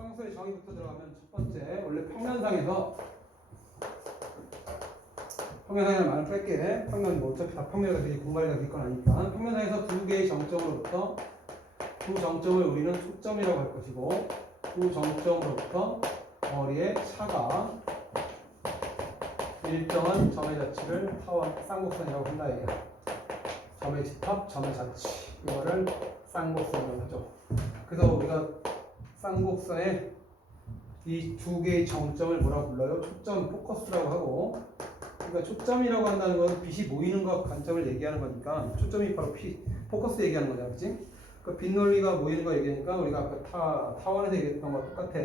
쌍수의 정의부터 들어가면 첫 번째, 원래 평면상에서 평면상에는 많은 뺄게. 평면 뭐 어차피 다 평면이 되게 공간이가 될 건 아니까. 평면상에서 두 개의 정점으로부터 두 정점을 우리는 초점이라고 할 것이고, 두 정점으로부터 거리의 차가 일정한 점의 자치를 쌍곡선이라고 한다. 이게 점의 집합, 점의 자치, 이거를 쌍곡선이라고 하죠. 그래서 우리가 쌍곡선의 이 두 개의 정점을 뭐라고 불러요? 초점, 포커스라고 하고, 그러니까 초점이라고 한다는 건 빛이 모이는 것 관점을 얘기하는 거니까 초점이 바로 포커스 얘기하는 거잖아, 그렇지? 그 빛 논리가 모이는 거 얘기하니까 우리가 아까 타원에서 얘기했던 거 똑같아.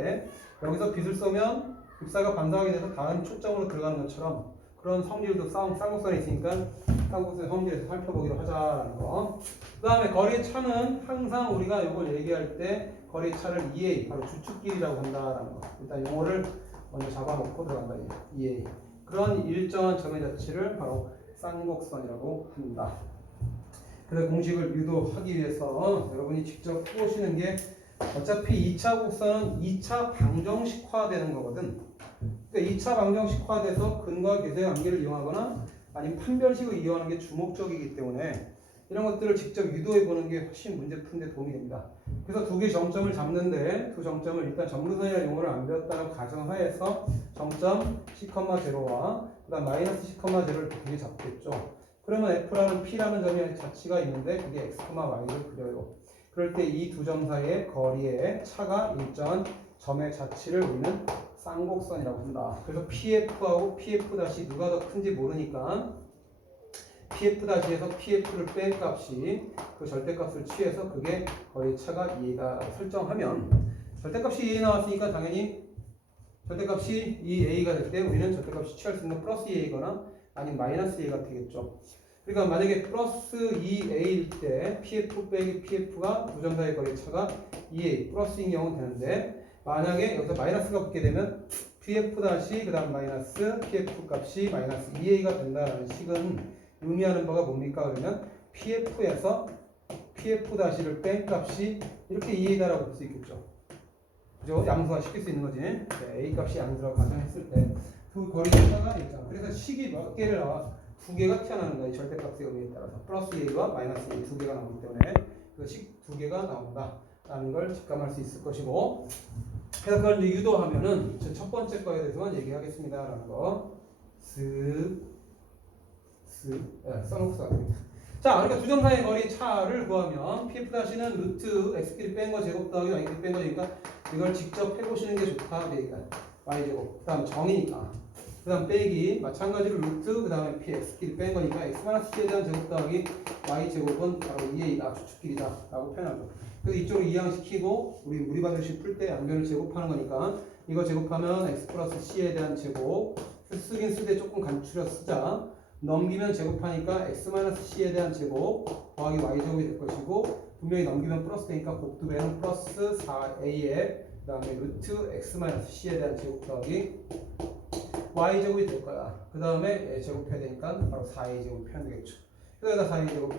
여기서 빛을 쏘면 입사가 반사하게 돼서 다른 초점으로 들어가는 것처럼 그런 성질도 쌍곡선에 있으니까 쌍곡선의 성질에서 살펴보기로 하자라는 거. 그 다음에 거리의 차는 항상 우리가 이걸 얘기할 때 거리의 차를 EA, 바로 주축길이라고 한다라는 거. 일단 용어를 먼저 잡아놓고 들어간다. EA. 그런 일정한 점의 자치를 바로 쌍곡선이라고 합니다. 그래서 공식을 유도하기 위해서 여러분이 직접 푸시는 게 어차피 2차 곡선은 2차 방정식화되는 거거든. 그러니까 2차 방정식화돼서 근과 계수의 관계를 이용하거나 아니면 판별식을 이용하는 게 주목적이기 때문에 이런 것들을 직접 유도해 보는 게 훨씬 문제 푸는 데 도움이 됩니다. 그래서 두 개 정점을 잡는데 두 정점을 일단 점근선이라는 용어를 안 배웠다는 가정하에서 정점 C,0와 그다음 마이너스 C,0를 두 개 잡겠죠. 그러면 F라는 P라는 점의 자치가 있는데 그게 X, Y를 그려요. 그럴 때 이 두 점 사이의 거리의 차가 일정한 점의 자치를 우리는 쌍곡선이라고 한다. 그래서 PF하고 PF 다시 누가 더 큰지 모르니까 PF 다시에서 PF를 뺀 값이 그 절대값을 취해서 그게 거리 차가 2가 설정하면 절대값이 2 나왔으니까 당연히 절대값이 2a가 될 때 우리는 절대값이 취할 수 있는 플러스 2a거나 아니면 마이너스 2a가 되겠죠. 그러니까 만약에 플러스 2a일 때 PF 빼기 PF가 두 점 사이의 거리 차가 2a 플러스인 경우는 되는데 만약에 여기서 마이너스가 붙게 되면 PF 다시 그 다음 마이너스 PF 값이 마이너스 2a가 된다는 식은 의미하는 바가 뭡니까? 그러면 PF에서 PF 다시를 뺀 값이 이렇게 2a다라고 볼 수 있겠죠. 그죠? 양수화 시킬 수 있는 거지. a 값이 양수라고 가정했을 때 두 거리 차가 있잖아. 그래서 식이 몇 개를 나와? 두 개가 튀어나오는 거야. 절대값의 의미에 따라서 플러스 a와 마이너스 a 두 개가 나오기 때문에 그 식 두 개가 나온다라는 걸 직감할 수 있을 것이고, 그래서 그걸 이제 유도하면은 첫 번째 거에 대해서만 얘기하겠습니다라는 거. 써놓고 됩니다. 자, 그러니까 두 점 사이의 거리 차를 구하면 PF-는 루트 x끼리 뺀 거 제곱 더하기 y끼리 뺀 거니까 이걸 직접 해보시는 게 좋다. 그러니까 y제곱, 그 다음 정이니까 그 다음 빼기 마찬가지로 루트 그 다음에 px끼리 뺀 거니까 x-c에 대한 제곱 더하기 y제곱은 바로 2a다. 주축끼리다 라고 표현하죠. 그래서 이쪽으로 이항시키고 우리 무리반응식 풀 때 양변을 제곱하는 거니까 이거 제곱하면 x 플러스 c에 대한 제곱, 쓰긴 쓰되 조금 간추려 쓰자. 넘기면 제곱하니까 x-c에 대한 제곱 더하기 y제곱이 될 것이고, 분명히 넘기면 플러스 되니까 곱두배는 플러스 4a에 그 다음에 루트 x-c에 대한 제곱 더하기 y제곱이 될 거야. 그 다음에 제곱해야 되니까 바로 4a 제곱 표현되겠죠. 그래서 4a 제곱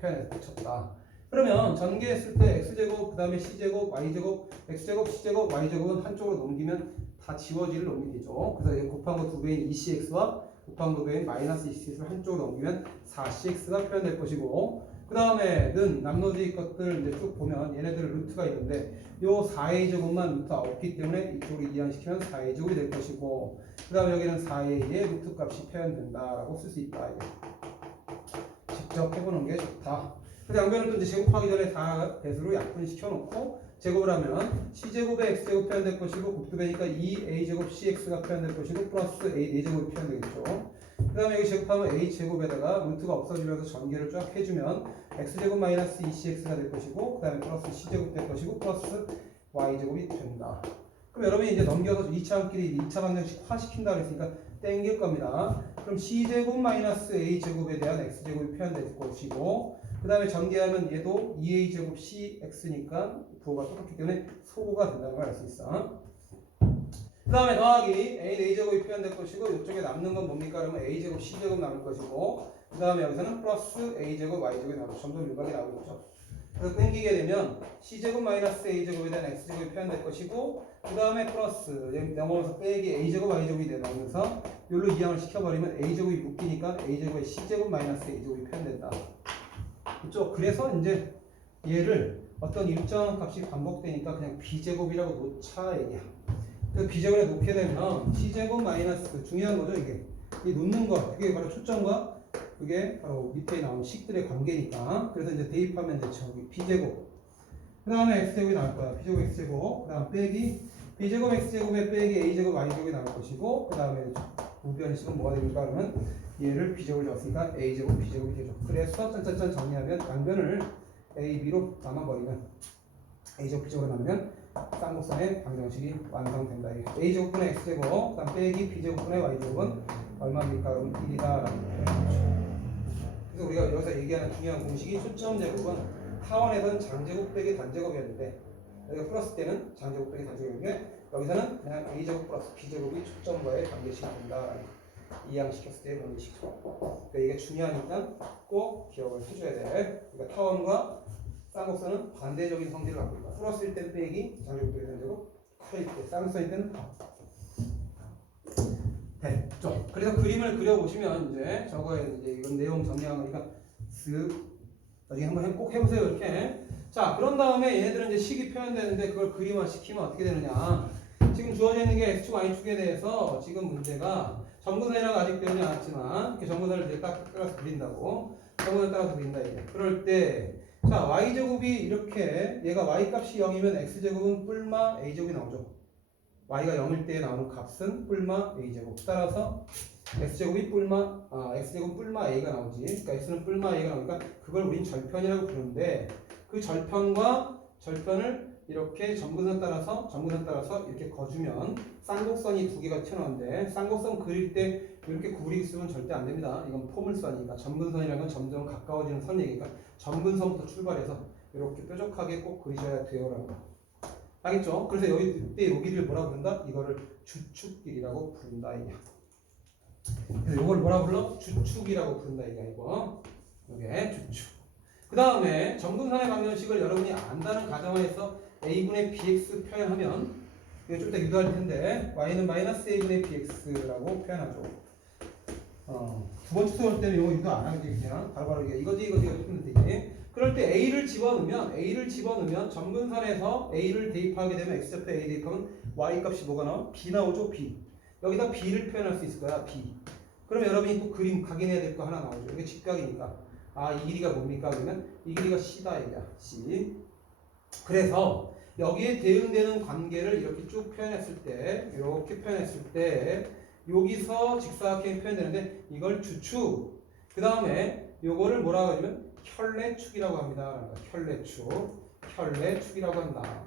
표현해서 붙였다. 그러면 전개했을 때 x제곱 그 다음에 c제곱 y제곱 x제곱 c제곱 y제곱은 한쪽으로 넘기면 다 지워지를 놈이 되죠. 그래서 곱한 거 두 배인 2cx와 곱한 거 배인 마이너스 2cx를 한쪽으로 넘기면 4cx가 표현될 것이고, 그 다음에는 나머지 것들 이제 쭉 보면 얘네들 루트가 있는데 요 4a 제곱만 루트가 없기 때문에 이쪽으로 이항시키면 4a 제곱이 될 것이고, 그 다음에 여기는 4a의 루트 값이 표현된다라고 쓸 수 있다. 이게. 직접 해보는 게 좋다. 그래서 양변을 또 이제 제곱하기 전에 4 배수로 약분시켜 놓고 제곱을 하면 c제곱에 x제곱 표현될 것이고 곱두배니까 2a제곱 cx가 표현될 것이고 플러스 a제곱이 표현되겠죠. 그 다음에 여기 제곱하면 a제곱에다가 루트가 없어지면서 전개를 쫙 해주면 x제곱 마이너스 2cx가 될 것이고 그 다음에 플러스 c제곱 될 것이고 플러스 y제곱이 된다. 그럼 여러분이 이제 넘겨서 2차함끼리 2차 방정식 화시킨다 그랬으니까 땡길 겁니다. 그럼 c제곱 마이너스 a제곱에 대한 x제곱이 표현될 것이고, 그 다음에 전개하면 얘도 2a제곱 cx니까 부호가 똑같기 때문에 소호가 된다는 걸 알 수 있어. 그 다음에 더하기 a제곱이 표현될 것이고 이쪽에 남는 건 뭡니까? 그러면 a제곱 c제곱 남을 것이고, 그 다음에 여기서는 플러스 a제곱 y제곱이 나오고 점점 일각이 나오겠죠. 그래서 땡기게 되면 c제곱 마이너스 a제곱에 대한 x제곱이 표현될 것이고 그 다음에 플러스 넘어가서 빼기 a제곱 y제곱이 나오면서 여기로 이항을 시켜버리면 a제곱이 묶이니까 a제곱에 c제곱 마이너스 a제곱이 표현된다. 그렇죠? 그래서 이제 얘를 어떤 일정 값이 반복되니까 그냥 b제곱이라고 놓자 얘기야. 그 b제곱에 놓게 되면 c제곱 마이너스 중요한 거죠 이게. 이 놓는 거 그게 바로 초점과 그게 바로 밑에 나온 식들의 관계니까. 그래서 이제 대입하면 되죠. 여기 b제곱 그 다음에 x제곱이 나올 거야. b제곱 x제곱 그 다음 빼기 b제곱 x제곱에 빼기 a제곱 y제곱이 나올 것이고 그 다음에 우변식은 뭐가 됩니까? 그러면 얘를 b제곱을 적었으니까 a제곱 b제곱이 되죠. 그래서 짠짠짠 정리하면 양변을 a, b로 나눠버리면 a제곱 b제곱으로 나누면 쌍곡선의 방정식이 완성된다. a제곱분의 x제곱 그다음 빼기 b제곱분의 y제곱은 얼마입니까? 그럼 1이다 라는 거죠. 그래서 우리가 여기서 얘기하는 중요한 공식이 초점제곱은 타원에서는 장제곱 빼기 단제곱이었는데 여기가 플러스 때는 장제곱 빼기 단제곱인데 여기서는 그냥 a제곱 플러스 b제곱이 초점과의 관계식이 된다라는 거. 이항시켰을 때의 관계식이죠. 그러니까 이게 중요하니까 꼭 기억을 해줘야 돼. 그러니까 타원과 쌍곡선은 반대적인 성질을 갖고 있다. 플러스일 때 빼기 장제곱 빼기 단제곱, 커일 때 쌍곡선일 때는 됐죠. 그래서 그림을 그려보시면 이제 저거에 이제 이건 내용 정리한 거니까 쓱 나중에 한번 꼭 해보세요 이렇게. 자 그런 다음에 얘네들은 이제 식이 표현되는데 그걸 그림화 시키면 어떻게 되느냐. 지금 주어져 있는 게 x축 y축에 대해서 지금 문제가 점근선이라고 아직 배우지 않았지만 이렇게 점근선을 이제 딱 따라서 그린다고. 점근선을 따라서 그린다 이게. 그럴 때 자 y제곱이 이렇게 얘가 y값이 0이면 x제곱은 뿔마 a제곱이 나오죠. y가 0일 때 나오는 값은 뿔마 a제곱. 따라서 x제곱이 x제곱 뿔마 a가 나오지. 그러니까 x는 뿔마 a가 나오니까 그걸 우린 절편이라고 부르는데 그 절편과 절편을 이렇게 점근선 따라서 이렇게 거주면 쌍곡선이 두 개가 튀어나오는데 쌍곡선 그릴 때 이렇게 구부리기 쓰면 절대 안 됩니다. 이건 포물선이니까. 점근선이라는 건 점점 가까워지는 선 얘기니까 점근선부터 출발해서 이렇게 뾰족하게 꼭 그리셔야 돼요라는 거. 알겠죠? 그래서 여기를 뭐라 부른다? 이거를 주축길이라고 부른다 이게. 그래서 이걸 뭐라 불러? 주축이라고 부른다 이게 아니고 이게 주축. 그 다음에 점근선의 방정식을 여러분이 안다는 가정하에서 a분의 bx 표현하면 이거 좀 이따 유도할 텐데 y는 마이너스 a분의 bx라고 표현하죠. 두 번째 수업 때는 이거 유도 안 하지 그냥 바로바로 이거지 하면 되지. 그럴 때 a를 집어넣으면 점근선에서 a를 대입하게 되면 x좌표 a 대입하면 y 값이 뭐가 나와? b 나오죠. b. 여기다 b를 표현할 수 있을 거야. b. 그러면 여러분이 또 그림 각인해야 될 거 하나 나오죠. 이게 직각이니까. 이 길이가 뭡니까? 그러면 이 길이가 c다 이거야. c. 그래서 여기에 대응되는 관계를 이렇게 쭉 표현했을 때 여기서 직사각형이 표현되는데 이걸 주축. 그 다음에 요거를 뭐라고 하냐면 혈내축이라고 합니다. 혈내축이라고 한다.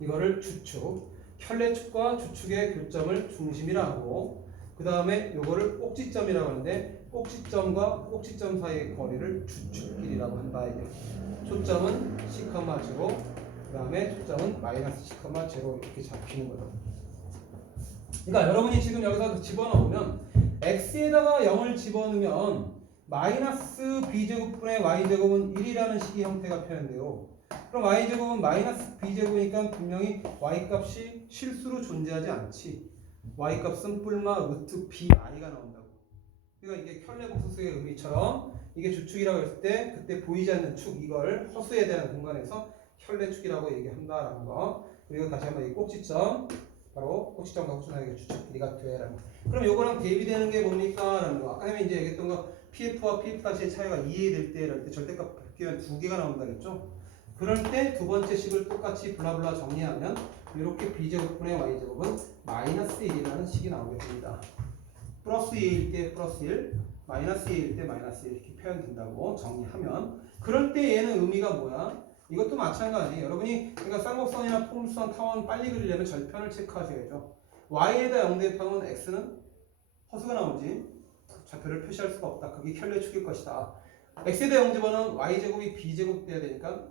이거를 주축. 혈내축과 주축의 교점을 중심이라고. 그 다음에 요거를 꼭지점이라고 하는데 꼭지점과 꼭지점 사이의 거리를 주축길이라고 한다. 이게. 초점은 C,0, 그 다음에 초점은 마이너스 C,0 이렇게 잡히는 거죠. 그러니까 여러분이 지금 여기서 집어넣으면 x에다가 0을 집어넣으면 마이너스 b제곱분의 y제곱은 1이라는 식의 형태가 표현돼요. 그럼 y제곱은 마이너스 b제곱이니까 분명히 y값이 실수로 존재하지 않지. y값은 뿔마 루트 bi가 나온다고. 그러니까 이게 켤레복수수의 의미처럼 이게 주축이라고 했을 때 그때 보이지 않는 축 이걸 허수에 대한 공간에서 혈내축이라고 얘기한다라는 거. 그리고 다시 한번 이 꼭지점 바로 꼭지점과 꼭지점의 주축 길이가 돼라는 거. 그럼 요거랑 대비되는 게 뭡니까? 라는 거. 아까 이제 얘기했던 거 PF와 PF''의 차이가 2에 될 때 이럴 때 절대값 바뀌면 두 개가 나온다 그랬죠? 그럴 때 두 번째 식을 똑같이 블라블라 정리하면 이렇게 b제곱분의 y제곱은 마이너스 1이라는 식이 나오게 됩니다. 플러스 2일 때 플러스 1, 마이너스 2일 때 마이너스 1 이렇게 표현된다고 정리하면 그럴 때 얘는 의미가 뭐야? 이것도 마찬가지. 여러분이 그러니까 쌍곡선이나 포물선, 타원 빨리 그리려면 절편을 체크하셔야죠. y에다 0 대입하면 x는 허수가 나오지. 좌표를 표시할 수가 없다. 그게 혈내축일 것이다. x에다 0 집어넣으면 y제곱이 b제곱 돼야 되니까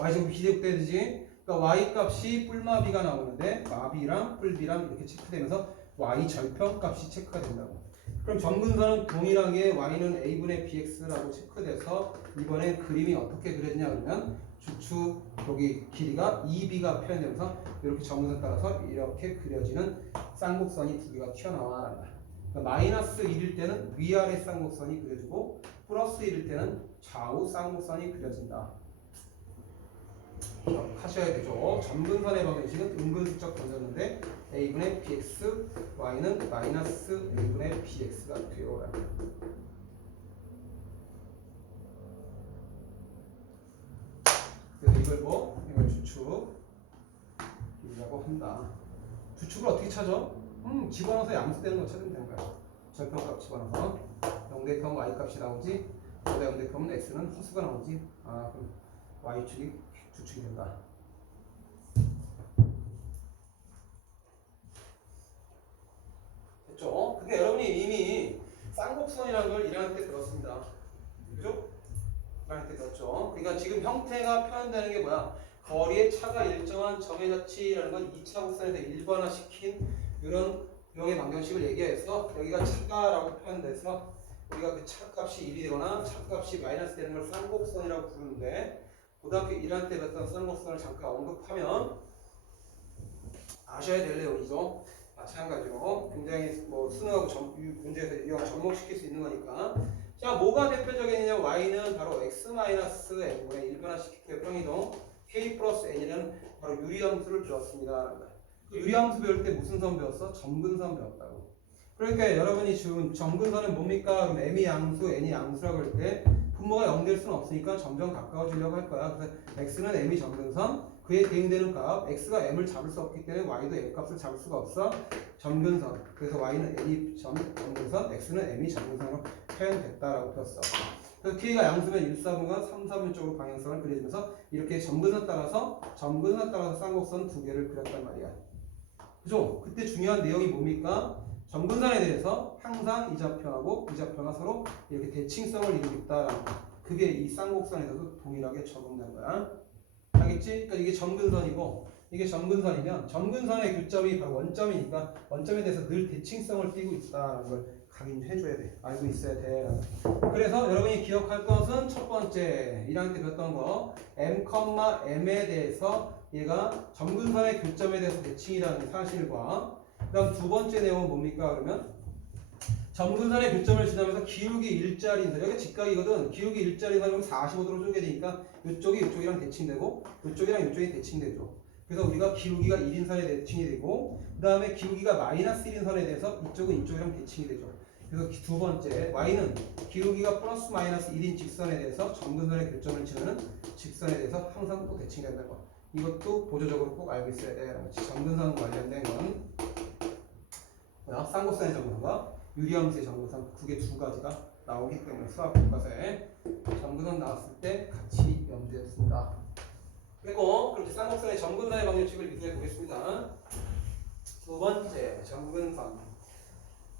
y제곱이 b제곱 돼야 되지. 그러니까 y값이 뿔마 b가 나오는데 마비랑 뿔비랑 이렇게 체크되면서 y 절편 값이 체크가 된다고. 그럼 점근선은 동일하게 y는 a분의 bx라고 체크돼서 이번엔 그림이 어떻게 그려지냐 그러면 주축 여기 길이가 2b가 표현되면서 이렇게 점근선 따라서 이렇게 그려지는 쌍곡선이 두 개가 튀어나와. 그러니까 마이너스 1일 때는 위아래 쌍곡선이 그려지고 플러스 1일 때는 좌우 쌍곡선이 그려진다. 하셔야 되죠. 점근선의 방정식은 은근슬쩍 던졌는데 a분의 bx, y는 마이너스 a분의 bx가 돼요. 그래서 이걸 이걸 주축이라고 한다. 주축을 어떻게 찾아? 집어넣어서 양수되는 거 찾으면 되는 거야. 절편값 집어넣어서 0대평 y값이 나오지. 0대평은 x는 허수가 나오지. 그럼 y축이 주축이 된다. 됐죠? 근데 여러분이 이미 쌍곡선이라는 걸 1학년 때 들었습니다. 그죠? 1학년 때 들었죠? 그러니까 지금 형태가 표현되는 게 뭐야? 거리의 차가 일정한 점의 자치라는 건 2차 곡선에서 일반화시킨 이런 유형의 방정식을 얘기해서 여기가 차가라고 표현돼서 우리가 그 차값이 1이 되거나 차값이 마이너스 되는 걸 쌍곡선이라고 부르는데 고등학교 1학년 때 배웠던 쌍곡선을 잠깐 언급하면 아셔야 될 내용이죠. 마찬가지로 굉장히 수능하고 문제에서 이거 접목시킬 수 있는 거니까. 자, 뭐가 대표적이냐? y는 바로 x-n분의 일반화시킬 때 평이동 k 플러스 n이라는 바로 유리함수를 배웠습니다. 그 유리함수 배울 때 무슨 선 배웠어? 점근선 배웠다고. 그러니까 여러분이 지금 점근선은 뭡니까? 그럼 m이 양수, n이 양수라고 할 때 분모가 0 될 수는 없으니까 점점 가까워지려고 할 거야. 그래서 x는 m이 점근선, 그에 대응되는 값, x가 m을 잡을 수 없기 때문에 y도 m 값을 잡을 수가 없어. 점근선. 그래서 y는 n이 점근선, x는 m이 점근선으로 표현됐다라고 배웠어. 그래서 k가 양수면 1사분과 3사분 쪽으로 방향성을 그려주면서 이렇게 점근선 따라서 쌍곡선 두 개를 그렸단 말이야. 그죠? 그때 중요한 내용이 뭡니까? 점근선에 대해서 항상 이좌표하고 이좌표가 서로 이렇게 대칭성을 이루고 있다라는 거. 그게 이 쌍곡선에서도 동일하게 적용된 거야. 알겠지? 그러니까 이게 점근선이고 이게 점근선이면 점근선의 교점이 바로 원점이니까 원점에 대해서 늘 대칭성을 띠고 있다는 걸 각인해줘야 돼. 알고 있어야 돼. 그래서 여러분이 기억할 것은 첫 번째 1학년 때 배웠던 거 m,m에 대해서 얘가 점근선의 교점에 대해서 대칭이라는 사실과 그 다음 두 번째 내용은 뭡니까? 그러면 점근선의 교점을 지나면서 기울기 일자리인 선, 여기가 직각이거든. 기울기 일자리인 선은 45도로 쪼개지니까 이쪽이 이쪽이랑 대칭되고 이쪽이랑 이쪽이 대칭되죠. 그래서 우리가 기울기가 1인 선에 대칭이 되고 그 다음에 기울기가 마이너스 1인 선에 대해서 이쪽은 이쪽이랑 대칭이 되죠. 그래서 두 번째 y는 기울기가 플러스 마이너스 1인 직선에 대해서 점근선의 교점을 지나는 직선에 대해서 항상 또 대칭된다는 거. 이것도 보조적으로 꼭 알고 있어야 돼. 점근선 관련된 건 뭐야? 쌍곡선의 점근선과 유리함수의 점근선 그게 두 가지가 나오기 때문에 수학 교과서에 점근선 나왔을 때 같이 염두에 둔다. 그리고 그럼 쌍곡선의 점근선의 방정식을 비교해 보겠습니다. 두 번째 점근선.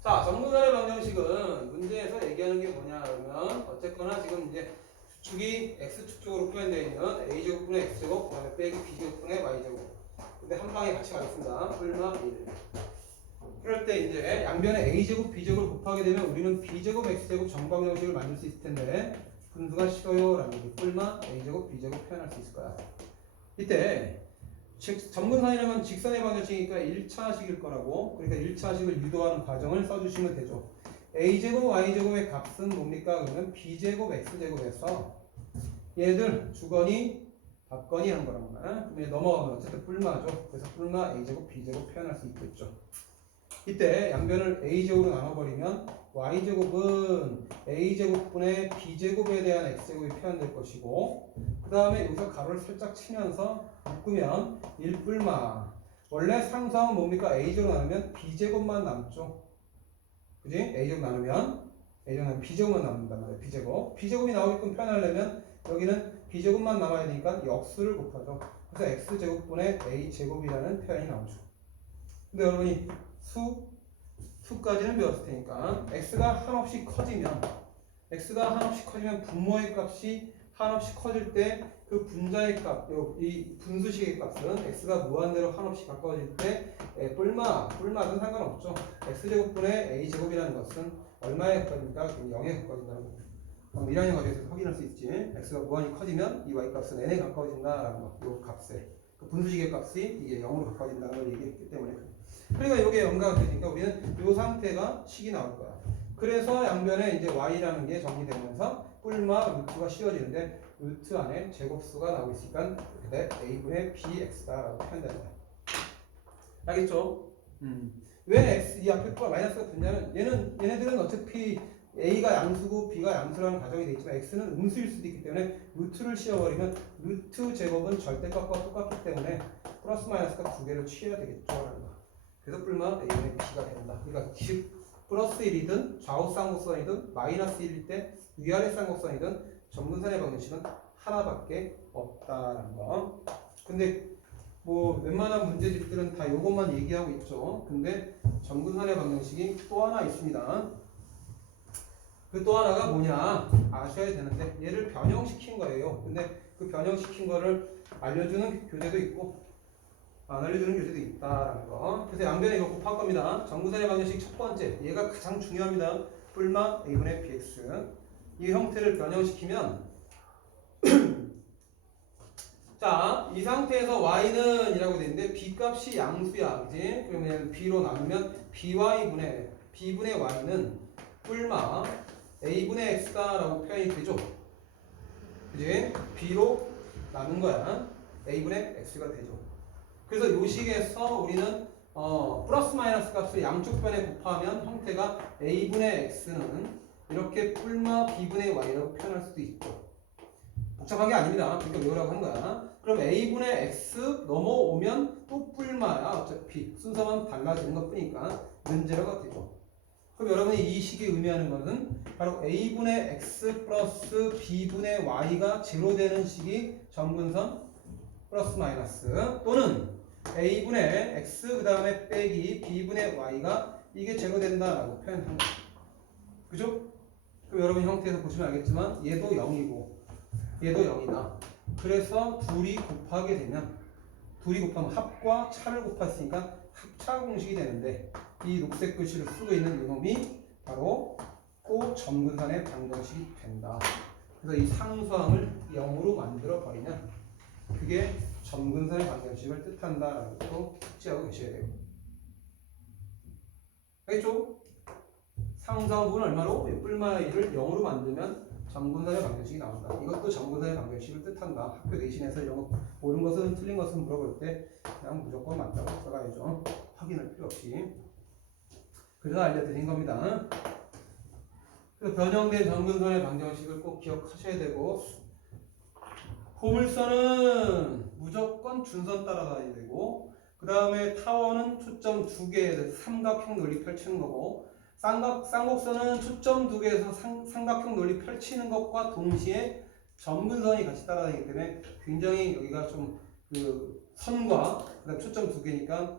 자, 점근선의 방정식은 문제에서 얘기하는 게 뭐냐 그러면 어쨌거나 지금 이제 주축이 x축 쪽으로 표현되어 있는 a제곱분의 x제곱 그다음에 빼기 b제곱분의 y제곱. 근데 한 방에 같이 가겠습니다. 뿔마 1. 그럴 때 이제 양변에 a제곱 b제곱을 곱하게 되면 우리는 b제곱 x제곱 정방정식을 만들 수 있을 텐데 분수가 싫어요 라는 게 뿔마 a제곱 b제곱 표현할 수 있을 거야. 이때 점근선이라는 건 직선의 방정식이니까 1차식일 거라고. 그러니까 1차식을 유도하는 과정을 써주시면 되죠. a제곱 y제곱의 값은 뭡니까? 그러면 b제곱 x제곱에서 얘들 주거니 받거니 하는 거란 거야. 그럼 넘어가면 어쨌든 뿔마죠. 그래서 뿔마 a제곱 b제곱 표현할 수 있겠죠. 이때 양변을 a제곱으로 나눠버리면 y제곱은 a제곱분의 b제곱에 대한 x제곱이 표현될 것이고 그 다음에 여기서 가로를 살짝 치면서 묶으면 1뿔마. 원래 상수함은 뭡니까? a제곱 나누면 b제곱만 남죠. 그지? a제곱 나누면 b제곱만 남는단 말이에요. b제곱이 나오게끔 표현하려면 여기는 b제곱만 남아야 되니까 역수를 곱하죠. 그래서 x제곱분의 a제곱이라는 표현이 나오죠. 근데 여러분이 수까지는 배웠을 테니까 x가 한없이 커지면 분모의 값이 한없이 커질 때 그 분자의 값, 이 분수식의 값은 x가 무한대로 한없이 가까워질 때 뿔마든 상관없죠. x제곱분의 a제곱이라는 것은 얼마에 가까워집니까? 0에 가까워진다는 거. 1학년 과정에서 확인할 수 있지. x가 무한히 커지면 이 y 값은 n에 가까워진다라는 거. 이 값에 그 분수식의 값이 이게 0으로 가까워진다는 걸 얘기했기 때문에 그러니까 이게 연가가 되니까 우리는 이 상태가 식이 나올 거야. 그래서 양변에 이제 y라는 게 정리되면서 뿔마 루트가 씌워지는데 루트 안에 제곱수가 나오고 있으니까 그때 a분의 bx다라고 표현된다. 알겠죠? 왜 x 이 앞에 가 마이너스가 붙냐면 얘네들은 어차피 a가 양수고 b가 양수라는 가정이 돼 있지만 x는 음수일 수도 있기 때문에 루트를 씌워버리면 루트 제곱은 절대값과 똑같기 때문에 플러스 마이너스가 두 개를 취해야 되겠죠. 그래서 뿔마 a분의 b가 된다. 그러니까 플러스 1이든 좌우 쌍곡선이든 마이너스 1일 때 위아래 쌍곡선이든 점근선의 방정식은 하나밖에 없다라는 거. 근데 뭐 웬만한 문제집들은 다 요것만 얘기하고 있죠. 근데 점근선의 방정식이 또 하나 있습니다. 그 또 하나가 뭐냐 아셔야 되는데 얘를 변형시킨 거예요. 근데 그 변형시킨 거를 알려주는 교재도 있고 안 알려주는 교재도 있다라는 거. 그래서 양변에 이거 곱할 겁니다. 점근선의 방정식 첫 번째 얘가 가장 중요합니다. 뿔마 a분의 bx 이 형태를 변형시키면 자, 이 상태에서 y는 이라고 되는데 b값이 양수야, 그지? 그러면 b로 나누면 by분의 b분의 y는 뿔마 a분의 x다라고 표현이 되죠, 그지? b로 나눈 거야, a분의 x가 되죠. 그래서 요 식에서 우리는 플러스 마이너스 값을 양쪽 변에 곱하면 형태가 a분의 x는 이렇게 뿔마 b분의 y라고 표현할 수도 있죠. 복잡한 게 아닙니다. 그러니까 외우라고 한 거야. 그럼 a분의 x 넘어오면 또 뿔마야. 어차피 순서만 달라지는 것 뿐이니까 는제로가 되죠. 그럼 여러분이 이 식이 의미하는 것은 바로 a분의 x 플러스 b분의 y가 제로 되는 식이 점근선 플러스 마이너스 또는 a분의 x 그 다음에 빼기 b분의 y가 이게 제로 된다라고 표현한 거죠. 그죠? 그럼 여러분 형태에서 보시면 알겠지만 얘도 0이고 얘도 0이다. 그래서 둘이 곱하게 되면 둘이 곱하면 합과 차를 곱했으니까 합차 공식이 되는데 이 녹색 글씨를 쓰고 있는 이놈이 바로 고점근선의 방정식이 된다. 그래서 이 상수항을 0으로 만들어 버리면 그게 점근선의 방정식을 뜻한다라는 것도 숙지하고 계셔야 돼요. 알겠죠? 상수항 부분 얼마로? 뿔마이를 0으로 만들면 점근선의 방정식이 나온다. 이것도 점근선의 방정식을 뜻한다. 학교 내신에서 영어 옳은 것은 틀린 것은 물어볼 때 그냥 무조건 맞다고 써가야죠. 확인할 필요 없이. 그래서 알려드린 겁니다. 그래서 변형된 점근선의 방정식을 꼭 기억하셔야 되고 포물선은 무조건 준선 따라다녀야 되고 그 다음에 타원은 초점 2개에서 삼각형 논리 펼치는 거고 쌍곡선은 초점 2개에서 삼각형 논리 펼치는 것과 동시에 점근선이 같이 따라다니기 때문에 굉장히 여기가 좀 그 선과 그다음 초점 2개니까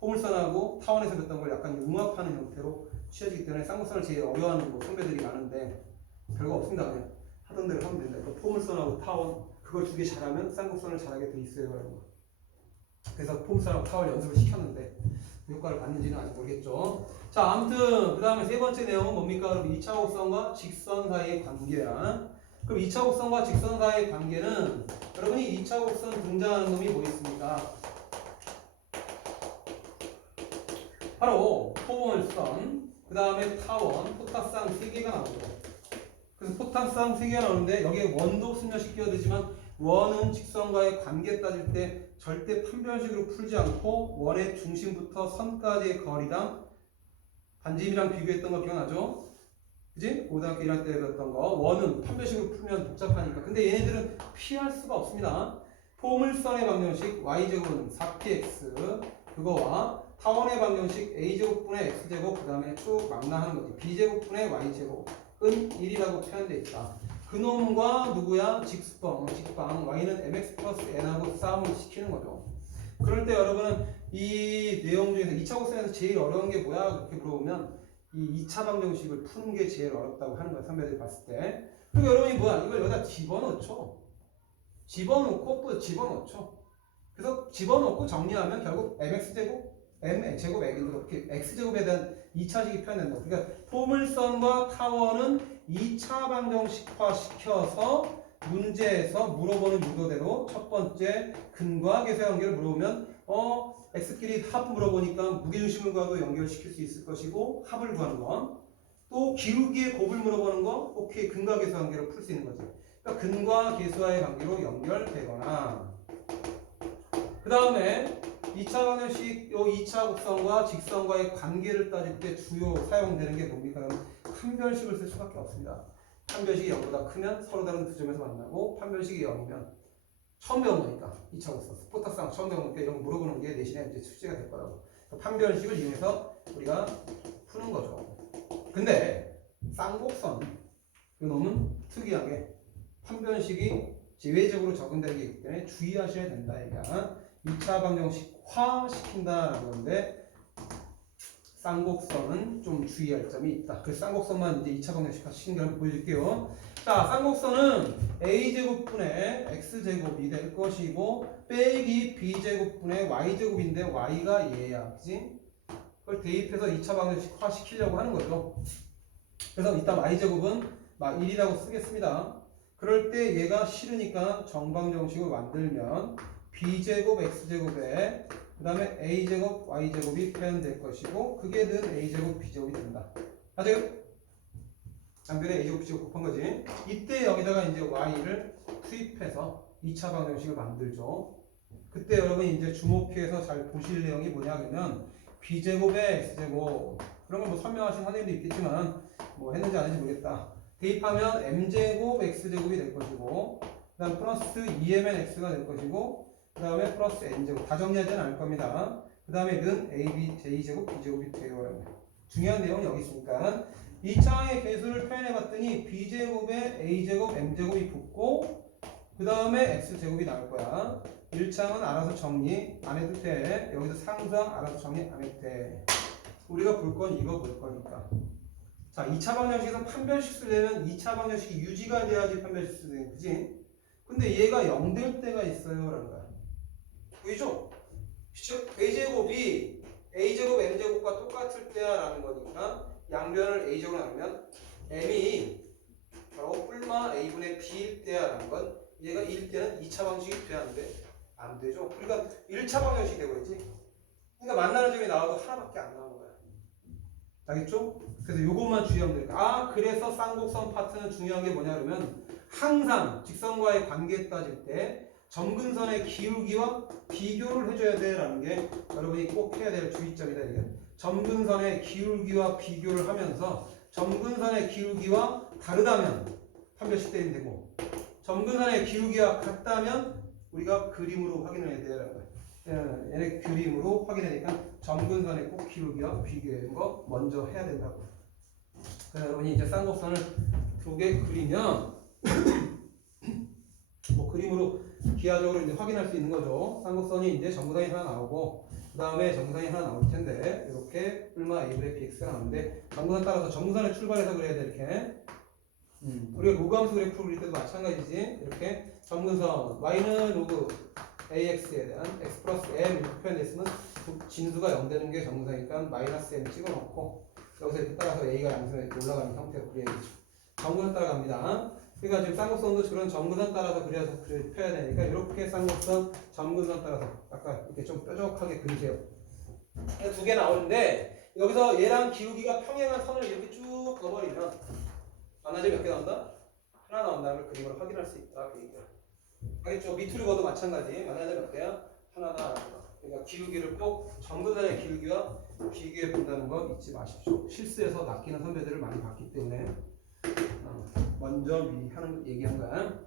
포물선하고 타원에서 봤던 걸 약간 융합하는 형태로 취해지기 때문에 쌍곡선을 제일 어려워하는 뭐 선배들이 많은데 별거 없습니다. 그냥 하던 대로 하면 된다. 그 포물선하고 타원 그걸 2개 잘하면 쌍곡선을 잘하게 돼 있어요. 그래서 포물선하고 타원 연습을 시켰는데 효과를 받는지는 아직 모르겠죠. 자, 아무튼 그 다음에 세 번째 내용은 뭡니까? 그럼 2차 곡선과 직선 사이의 관계야. 그럼 2차 곡선과 직선 사이의 관계는 여러분이 2차 곡선 등장하는 놈이 뭐 있습니까? 바로 포물선, 그 다음에 타원, 포타쌍 3개가 나오죠. 그래서 포타쌍 3개가 나오는데 여기에 원도 순녀시켜야 되지만 원은 직선과의 관계 따질 때 절대 판별식으로 풀지 않고 원의 중심부터 선까지의 거리당 반지름이랑 비교했던 거 기억나죠? 그지? 고등학교 1학년 때 배웠던 거. 원은 판별식으로 풀면 복잡하니까. 근데 얘네들은 피할 수가 없습니다. 포물선의 방정식 y제곱은 4px 그거와 타원의 방정식 a제곱분의 x제곱 그 다음에 쭉 망라하는 거지. b제곱분의 y제곱은 1이라고 표현되어 있다. 그놈과 누구야? 직방 y는 mx 플러스 n하고 싸움을 시키는 거죠. 그럴 때 여러분은 이 내용 중에서 2차 곡선에서 제일 어려운 게 뭐야? 그렇게 물어보면 이 2차 방정식을 푸는 게 제일 어렵다고 하는 거야. 선배들이 봤을 때. 그럼 여러분이 뭐야? 이걸 여기다 집어넣죠. 집어넣고 또 집어넣죠. 그래서 집어넣고 정리하면 결국 mx제곱 m 제곱 이렇게 x제곱에 대한 2차식이 표현된다. 그러니까 포물선과 타원은 2차 방정식화 시켜서 문제에서 물어보는 유도대로 첫 번째 근과 계수의 관계를 물어보면 x끼리 합 물어보니까 무게중심을과도 연결시킬 수 있을 것이고 합을 구하는 건 또 기울기의 곱을 물어보는 거 오케이 근과 계수 관계로 풀 수 있는 거지. 그러니까 근과 계수와의 관계로 연결되거나 그 다음에 2차 방정식 요 2차 곡선과 직선과의 관계를 따질 때 주요 사용되는 게 뭡니까? 판별식을 쓸 수밖에 없습니다. 판별식이 0보다 크면 서로 다른 두 점에서 만나고 판별식이 0이면 처음 배운 거니까 2차 곡선 스포타상 처음 배운 거니까 이런 거 물어보는 게 내신에 이제 출제가 될 거라고. 판별식을 이용해서 우리가 푸는 거죠. 근데 쌍곡선 이놈은 특이하게 판별식이 제외적으로 적용되는 게 있기 때문에 주의하셔야 된다. 얘가 2차 방정식화 시킨다라는 건데 쌍곡선은 좀 주의할 점이 있다. 그래서 쌍곡선만 이제 2차 방정식화 시킨 걸 보여줄게요. 자, 쌍곡선은 a제곱분의 x제곱이 될 것이고 빼기 b제곱분의 y제곱인데 y가 얘야. 그치? 그걸 대입해서 2차 방정식화 시키려고 하는 거죠. 그래서 이따 y제곱은 막 1이라고 쓰겠습니다. 그럴 때 얘가 싫으니까 정방정식을 만들면 b제곱 x제곱에 그 다음에 a제곱 y제곱이 표현될 것이고 그게 는 a제곱 b제곱이 된다. 맞아요? 양변에 a제곱 b제곱 곱한 거지. 이때 여기다가 이제 y를 투입해서 2차 방정식을 만들죠. 그때 여러분이 이제 주목해서 잘 보실 내용이 뭐냐 그러면 b제곱에 x제곱 그런 걸 뭐 설명하신 선생님도 있겠지만 뭐 했는지 안 했는지 모르겠다. 대입하면 m제곱 x제곱이 될 것이고 그 다음 플러스 2mn x가 될 것이고 그 다음에 플러스 n제곱 다 정리하지는 않을 겁니다. 그 다음에 는 ab j제곱 b제곱이 돼요. 중요한 내용은 여기 있으니까 2차의 개수를 표현해봤더니 b제곱에 a제곱 m제곱이 붙고 그 다음에 x제곱이 나올 거야. 1차는 알아서 정리 안 해도 돼. 여기서 상수항 알아서 정리 안 해도 돼. 우리가 볼 건 이거 볼 거니까. 자, 2차 방정식에서 판별식 쓰려면 2차 방정식이 유지가 돼야지 판별식 쓰는 그지? 근데 얘가 0 될 때가 있어요 라는 거야. 보이죠? 즉 a제곱이 a제곱 m제곱과 똑같을 때야 라는 거니까 양변을 a제곱으로 나누면 m이 바로 뿔마 a분의 b일 때야 라는 건 얘가 1일 때는 2차 방식이 돼야 하는데 안 되죠. 그러니까 1차 방정식이 되고있지. 그러니까 만나는 점이 나와도 하나밖에 안 나오는 거야. 알겠죠? 그래서 요것만 주의하면 되니까. 아, 그래서 쌍곡선 파트는 중요한 게 뭐냐 그러면 항상 직선과의 관계 따질 때 점근선의 기울기와 비교를 해줘야 돼라는 게 여러분이 꼭 해야 될 주의점이다. 이게. 점근선의 기울기와 비교를 하면서 점근선의 기울기와 다르다면 판별식 때리면 되고 점근선의 기울기와 같다면 우리가 그림으로 확인을 해야 되라는 거예요. 얘네 그림으로 확인하니까 점근선의 꼭 기울기와 비교하는 거 먼저 해야 된다고. 그래서 여러분이 이제 쌍곡선을 두 개 그리면 뭐 그림으로 기하적으로 이제 확인할 수 있는 거죠. 쌍곡선이 이제 점근선이 하나 나오고 그 다음에 점근선이 하나 나올 텐데 이렇게 뿔마 a분의 bx가 나오는데 점근선 따라서 점근선에 출발해서 그래야 돼 이렇게. 우리가 로그함수 그래프 그릴 때도 마찬가지지. 이렇게 점근선 y는 로그 ax에 대한 x 플러스 m 이렇게 표현됐으면 진수가 0 되는 게 점근선이니까 마이너스 m 찍어놓고 여기서 이렇게 따라서 a가 양수에 올라가는 형태로 그려야겠죠. 점근선 따라갑니다. 그러니까 지금 쌍곡선도 그런 점근선 따라서 그려서 펴야 되니까 이렇게 쌍곡선 점근선 따라서 아까 이렇게 좀 뾰족하게 그리세요. 두 개 나오는데 여기서 얘랑 기울기가 평행한 선을 이렇게 쭉 그어버리면 만나지 몇 개 나온다? 하나 나온다는 걸 그림으로 확인할 수 있다. 그 얘기야. 알겠죠? 밑으로 그어도 마찬가지. 만나지 몇 개야? 하나다. 그러니까 기울기를 꼭 점근선의 기울기와 비교해 본다는 거 잊지 마십시오. 실수해서 낚이는 선배들을 많이 봤기 때문에 먼저 미리 하는 얘기한 거야.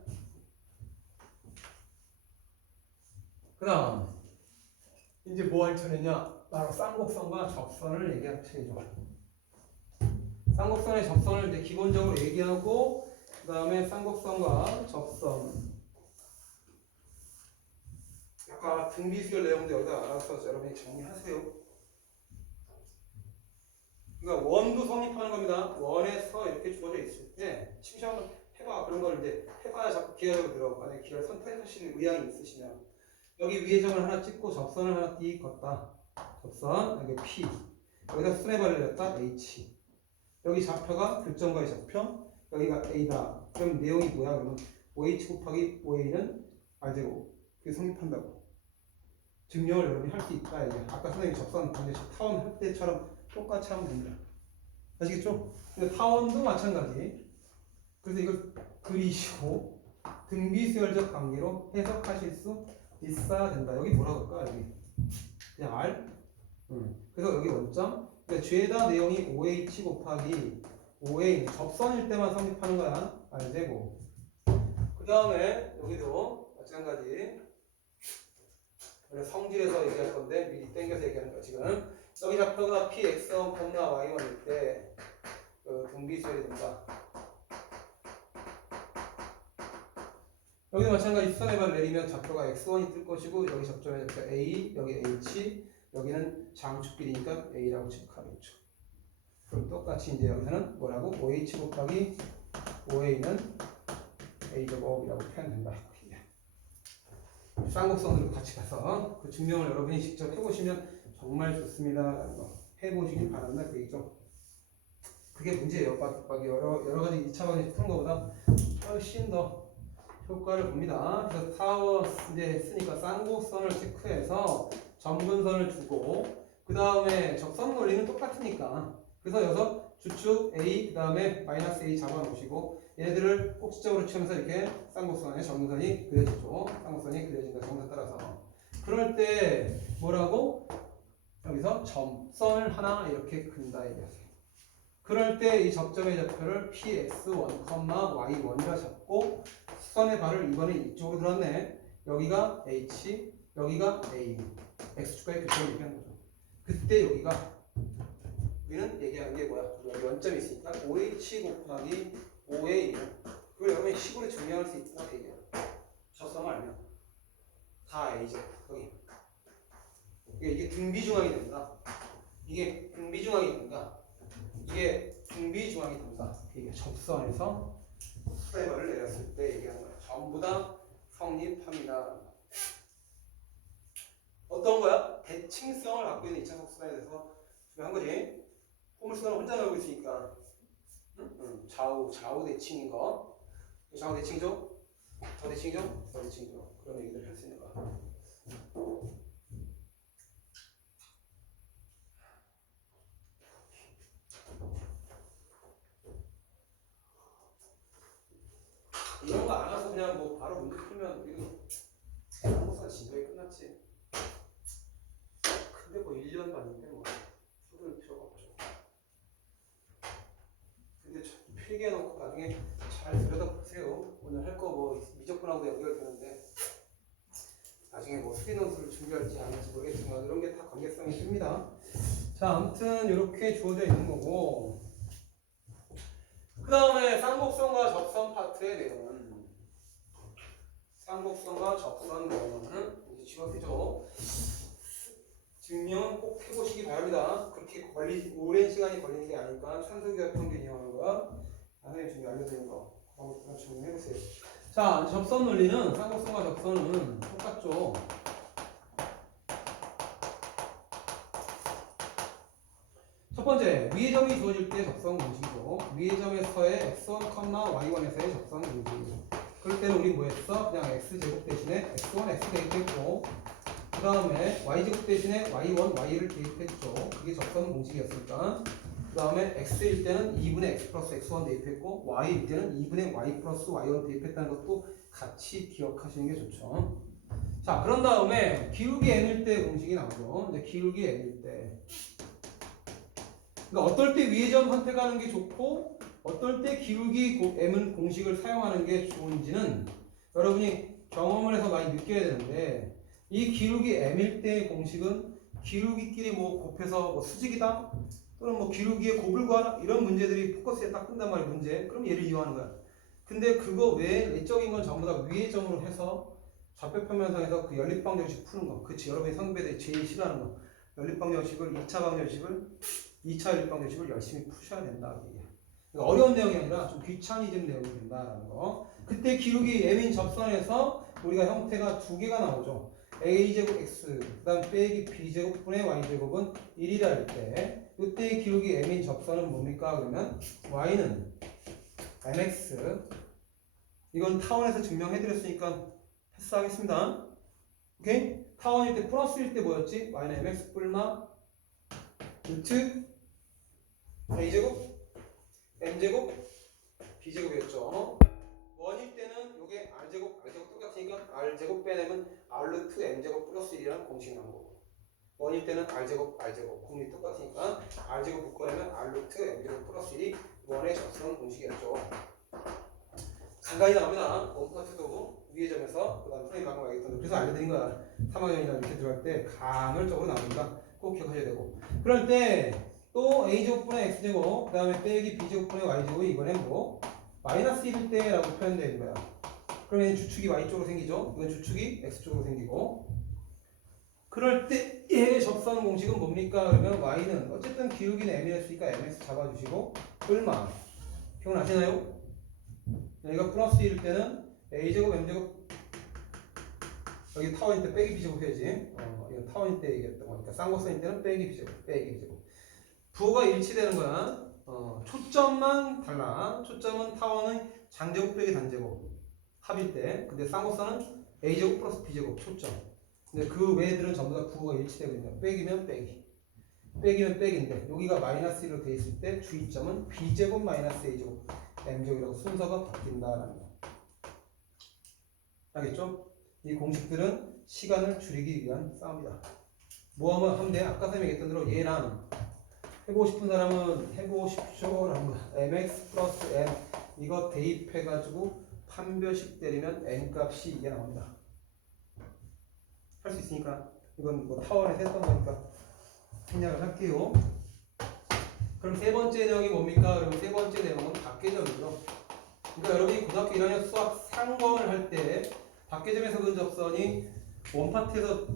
그 다음 이제 뭐 할 차례냐? 바로 쌍곡선과 접선을 얘기할 차례죠. 쌍곡선의 접선을 이제 기본적으로 얘기하고 그 다음에 쌍곡선과 접선 아까 등비수열 내용도 여기다 알아서 여러분이 정리하세요. 그러니까 원도 성립하는 겁니다. 원에서 이렇게 주어져 있을 때 침시한번 해봐. 그런 걸 이제 해봐야 자꾸 기하로 들어. 만약에 기하를 선택하시는 의향이 있으시면 여기 위에 점을 하나 찍고 접선을 하나 띄 걷다. 접선 여기 P 여기다 수선의 발을 내렸다 H 여기 좌표가 교점과의 좌표 여기가 A다. 그럼 내용이 뭐야? 그러면 OH 곱하기 OA는 R제곱 그게 성립한다고 증명을 여러분이 할 수 있다. 이게 아까 선생님이 접선 반드시 타원 할 때처럼 똑같이 하면 됩니다. 아시겠죠? 근데 타원도 마찬가지. 그래서 이걸 그리시고 등비수열적 관계로 해석하실 수 있어야 된다. 여기 뭐라고 할까? 여기 그냥 R. 그래서 여기 원점. 그러니까 죄다 내용이 OH 곱하기 OA 접선일 때만 성립하는 거야. R제곱. 그 다음에 여기도 마찬가지. 성질에서 얘기할 건데 미리 땡겨서 얘기하는 거야 지금. 여기 좌표가 px1, y1일 때 등비수열이 된다. 여기도 마찬가지 수선의 발을 내리면 좌표가 x1이 뜰 것이고 여기 접점의 좌표 a, 여기 h, 여기는 장축끼리니까 a라고 체크하겠죠. 그럼 똑같이 이제 여기서는 뭐라고? OH 곱하기 OA는 A제곱이라고 표현된다. 쌍곡선으로 같이 가서 그 증명을 여러분이 직접 해보시면 정말 좋습니다. 라는 거 해보시길 바란다. 그 얘기죠. 그게 문제예요. 막 여러 가지 2차 방식 푸는 것보다 훨씬 더 효과를 봅니다. 그래서 타워 이제 했으니까 쌍곡선을 체크해서 점근선을 주고 그 다음에 적선 논리는 똑같으니까 그래서 여기서 주축 A 그 다음에 마이너스 A 잡아놓으시고 얘네들을 꼭지점으로 치면서 이렇게 쌍곡선에 점근선이 그려지죠. 쌍곡선이 그려진다. 정선 따라서 그럴 때 뭐라고? 여기서 점선을 하나 이렇게 그린다 이거예요. 그럴 때 이 접점의 좌표를 px1, y1이라 잡고 수선의 발을 이번에 이쪽으로 들었네. 여기가 h, 여기가 a, x축과의 교점을 얘기하는 거죠. 그때 여기가 우리는 얘기하는 게 뭐야? 여기 원점이 있으니까 OH 곱하기 OA 그걸 여러분이 식으로 증명할 수 있다 얘기야. 접선을 알면 다 A죠. 여기 이게 등비중앙이 된다. 이게 등비중앙이 된다. 이게 등비중앙이 된다. 이게 접선에서 수선의 발을 내렸을 때 얘기하는 거야. 전부 다 성립합니다. 어떤 거야? 대칭성을 갖고 있는 2차 속수단에 대해서 한 거지. 포물수단을 혼자 나오고 있으니까 좌우 대칭인 거. 좌우 대칭이죠? 저 대칭이죠? 저 대칭이죠? 그런 얘기들 할 수 있는 거. 이런 거 안 와서 그냥 뭐 바로 문제 풀면 이거 한국사 진도에 끝났지. 근데 뭐 1년 반인데 뭐 풀을 필요가 없죠. 근데 필기해놓고 나중에 잘 들여다보세요. 오늘 할 거 뭐 미적분하고 연결되는데 나중에 뭐 수리논술을 준비할지 안 할지 모르겠지만 이런 게 다 관계성이 듭니다. 자, 아무튼 이렇게 주어져 있는 거고 그 다음에 쌍곡선과 접선 파트의 내용은 쌍곡선과 접선 내용은 이제 집어쓰죠. 증명은 꼭 해보시기 바랍니다. 그렇게 오랜 시간이 걸리는 게 아니까 산소기하 평균 이용하는 거야. 선생님 지금 알려드린 거 그거 증명해보세요. 자, 접선 논리는 쌍곡선과 접선은 똑같죠. 첫 번째, 위의 점이 주어질 때 접선 공식이죠. 위의 점에서의 x1, y1에서의 접선 공식. 그럴 때는 우리 뭐 했어? 그냥 x제곱 대신에 x1, x 대입했고 그 다음에 y제곱 대신에 y1, y를 대입했죠. 그게 접선 공식이었으니까. 그 다음에 x일 때는 2분의 x 플러스 x1 대입했고 y일 때는 2분의 y 플러스 y1 대입했다는 것도 같이 기억하시는 게 좋죠. 자, 그런 다음에 기울기 n일 때 공식이 나오죠. 근데 기울기 n일 때 그러니까 어떨 때 위의 점 선택하는 게 좋고 어떨 때 기울기 m은 공식을 사용하는 게 좋은지는 여러분이 경험을 해서 많이 느껴야 되는데 이 기울기 m일 때의 공식은 기울기끼리 뭐 곱해서 뭐 수직이다 또는 뭐 기울기의 곱을 구하라 이런 문제들이 포커스에 딱 뜬단 말이야 문제. 그럼 얘를 이용하는 거야. 근데 그거 외에 내적인 건 전부 다 위의 점으로 해서 좌표평면상에서 그 연립방정식 푸는 거. 그치 여러분이 선배들이 제일 싫어하는 거. 연립방정식을 2차 방정식을 2차 연립방정식을 열심히 푸셔야 된다. 그러니까 어려운 내용이 아니라 좀 귀차니즘 내용이 된다라는 거. 그때 기울기 m인 접선에서 우리가 형태가 두 개가 나오죠. a제곱 x 그다음 빼기 b제곱분의 y제곱은 1이라 할 때 이때의 기울기 m인 접선은 뭡니까? 그러면 y는 mx 이건 타원에서 증명해드렸으니까 패스하겠습니다. 오케이? 타원일 때 플러스일 때 뭐였지? y는 mx 뿔마 루트 a제곱 m제곱 b제곱이었죠. 원일 때는 이게 r제곱 똑같으니까 r제곱 빼내면 r루트 m제곱 플러스 1이라는 공식이 나온 거고 원일 때는 r제곱 공식이 똑같으니까 r제곱 묶어내면 r루트 m제곱 플러스 1이 원의 접선 공식이었죠. 간간히 나옵니다. 원파트도 위의 점에서 그 다음 선생님 방금 알겠던 그래서 알려드린 거야. 3학년이나 이렇게 들어갈 때 간헐적으로 나옵니다. 꼭 기억하셔야 되고 그럴 때 또 a제곱분의 x제곱 그 다음에 빼기 b제곱분의 y제곱이 이번엔 뭐 마이너스 1일 때라고 표현되는 거야. 그러면 주축이 y쪽으로 생기죠. 이건 주축이 x쪽으로 생기고 그럴 때 얘의 접선 공식은 뭡니까? 그러면 y는 어쨌든 기울기는 m이었으니까 mx 잡아주시고 얼마? 기억나시나요? 여기가 플러스 1일 때는 a제곱 m제곱 여기 타원일 때 빼기 b제곱 해야지. 이건 타원일 때 얘기했던 거니까 쌍곡선일 때는 빼기 b제곱 부호가 일치되는 거야. 초점만 달라. 초점은 타원은 장제곱 빼기 단제곱 합일 때 근데 쌍곡선은 a제곱 플러스 b제곱 초점 근데 그 외들은 전부 다 부호가 일치되거든요. 빼기면 빼기 빼기면 빼기인데 여기가 마이너스 1로 돼 있을 때 주의점은 b제곱 마이너스 a제곱 m제곱이라고 순서가 바뀐다라는 거 알겠죠? 이 공식들은 시간을 줄이기 위한 싸움이다. 뭐 하면 돼? 아까 선생님이 얘기했던 대로 얘랑 해보고 싶은 사람은 해보십시오 라는 거 mx 플러스 n 이거 대입해가지고 판별식 때리면 n 값이 이게 나옵니다. 할 수 있으니까 이건 뭐 타원에서 했던 거니까 생략을 할게요. 그럼 세 번째 내용이 뭡니까? 그럼 세 번째 내용은 밖계점이죠. 그러니까 여러분이 고등학교 1학년 수학 상권을 할 때 밖계점에서 그은 접선이 원파트에서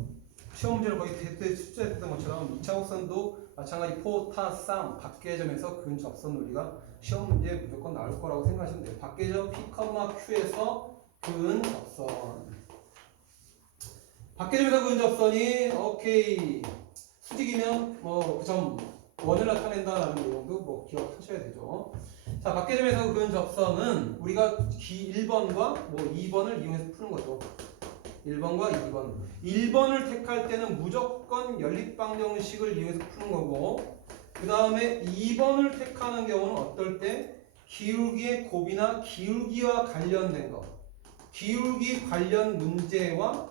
시험 문제를 거의 대대 출제했던 것처럼 2차 곡선도 마찬가지 포, 타, 쌍 밖계점에서 그은 접선 논리가 시험 문제에 무조건 나올 거라고 생각하시면 돼요. 밖계점 P, Q에서 그은 접선 밖계점에서 그은 접선이 오케이 수직이면 뭐 그 점 원을 나타낸다라는 내용도 뭐 기억하셔야 되죠. 자, 밖계점에서 그은 접선은 우리가 1번과 뭐 2번을 이용해서 푸는 거죠. 1번과 2번. 1번을 택할 때는 무조건 연립방정식을 이용해서 푸는 거고 그 다음에 2번을 택하는 경우는 어떨 때 기울기의 곱이나 기울기와 관련된 거 기울기 관련 문제와